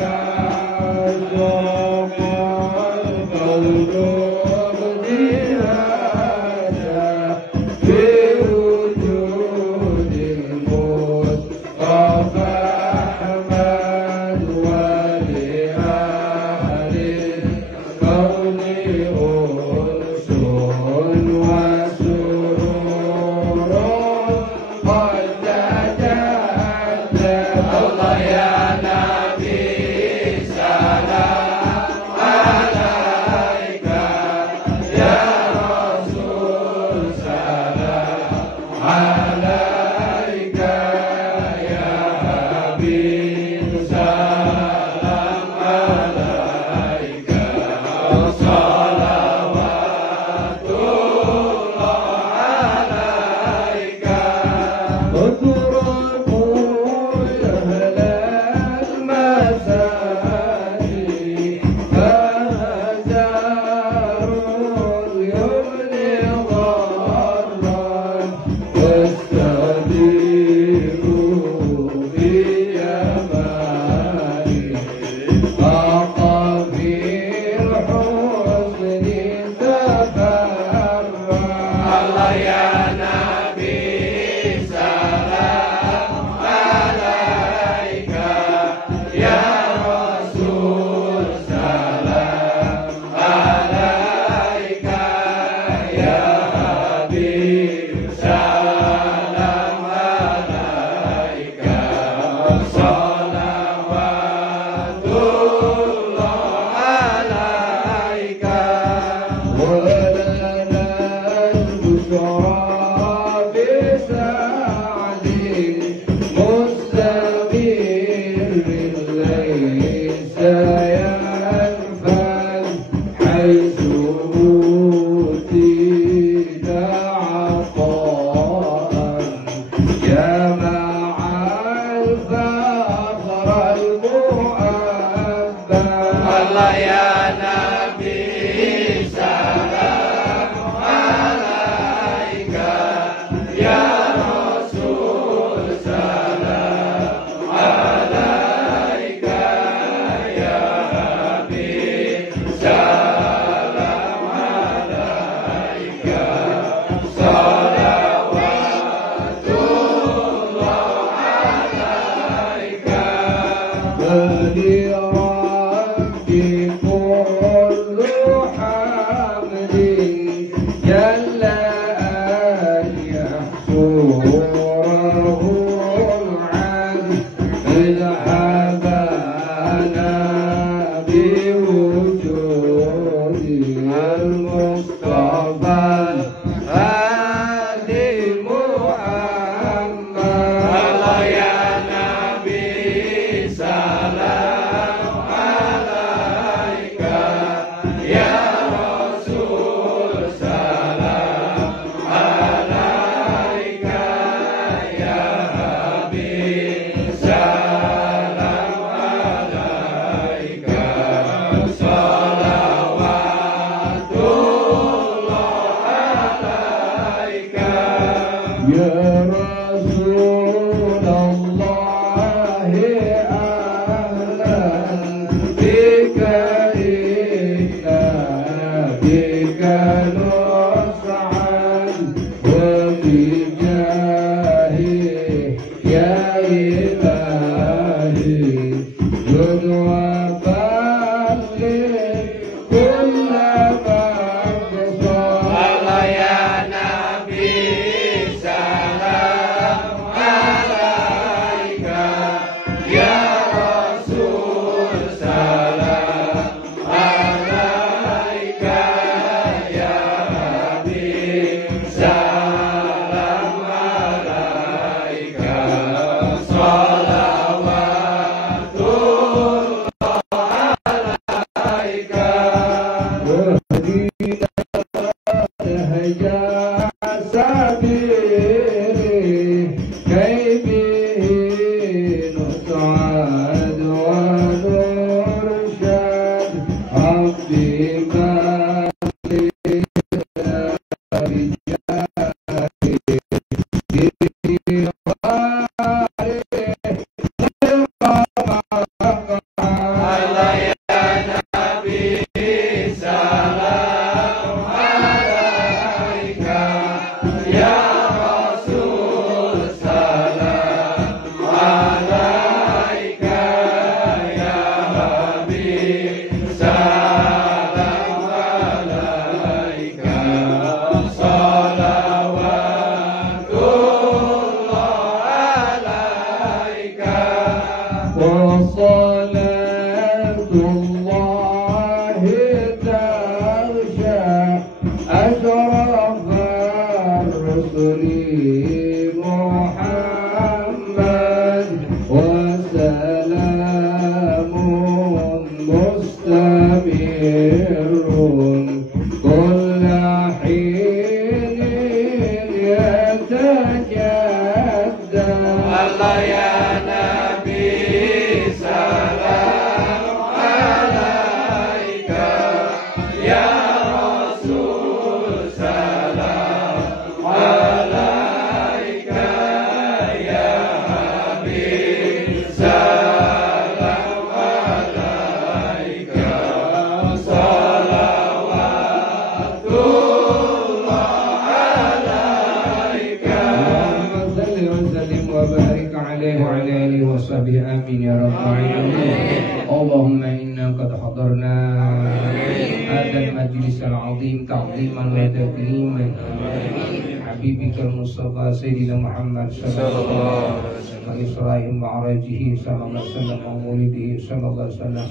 سيدنا محمد صلى الله عليه وسلم إسراء معراجه صلى الله عليه وسلم ومولده صلى الله عليه وسلم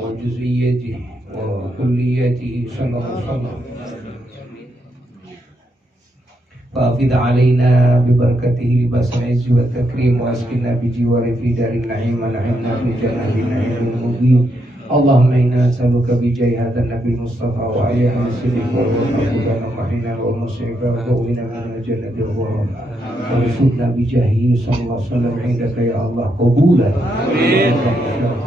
وجزئيته وكليته صلى الله عليه وسلم فأفض علينا ببركته لباس العز والتكريم وأسكننا بجواره في دار النعيم ونعمنا في جنة النعيم المبين اللهم إنا نسألك بجاه هذا النبي المصطفى وعليه الصديق والوفاء ومحينا ومصرفا وقومنا من الجنة والغرفاء ورزقنا بجاهه صلى الله عليه وسلم عندك يا الله قبولا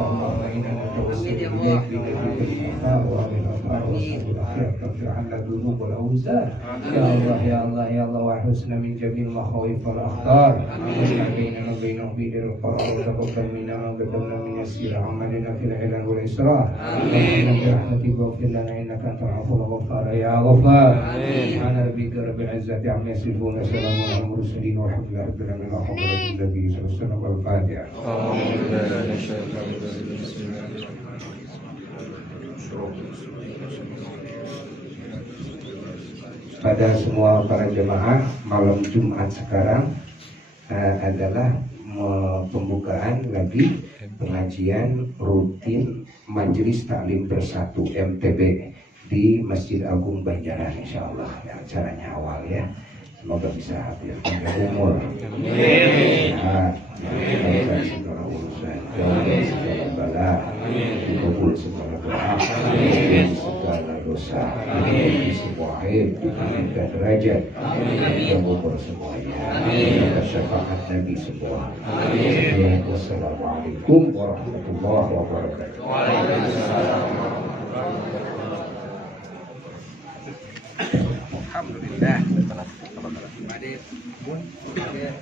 اللهم إنا نتوسل إليك بنبيك الشفاء وأمن الأنفار وصحب الأخيار تغفر عنا الذنوب والأوزار يا الله يا الله يا الله واحرسنا من جميع المخاوف والأخطار واجعل بيننا وبينهم بدر القرار وتقبل منا ما قدمنا من يسير عملنا في العلل والإسراء آمين برحمتك واغفر لنا إنك أنت العفو الغفار يا غفار سبحان ربك رب العزة عما يصفون وسلام على المرسلين والحمد لله رب العالمين وحضرة النبي صلى الله عليه وسلم والفاتحة. Pada semua para jemaah, malam Jumat sekarang adalah pembukaan lagi pengajian rutin Majelis Taklim Bersatu MTB di Masjid Agung Banjaran insyaallah. Ya, acaranya awal ya. Semoga bisa hadir panjang umur. Sehat, lancar segala urusan, jauh segala bala, dikabul segala doa, segala dosa, di semua aib, ditinggikan derajat, panjang umur semuanya, dapat syafaat Nabi semua. Wassalamualaikum warahmatullahi wabarakatuh. Alhamdulillah. Ada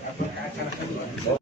apa acara kedua?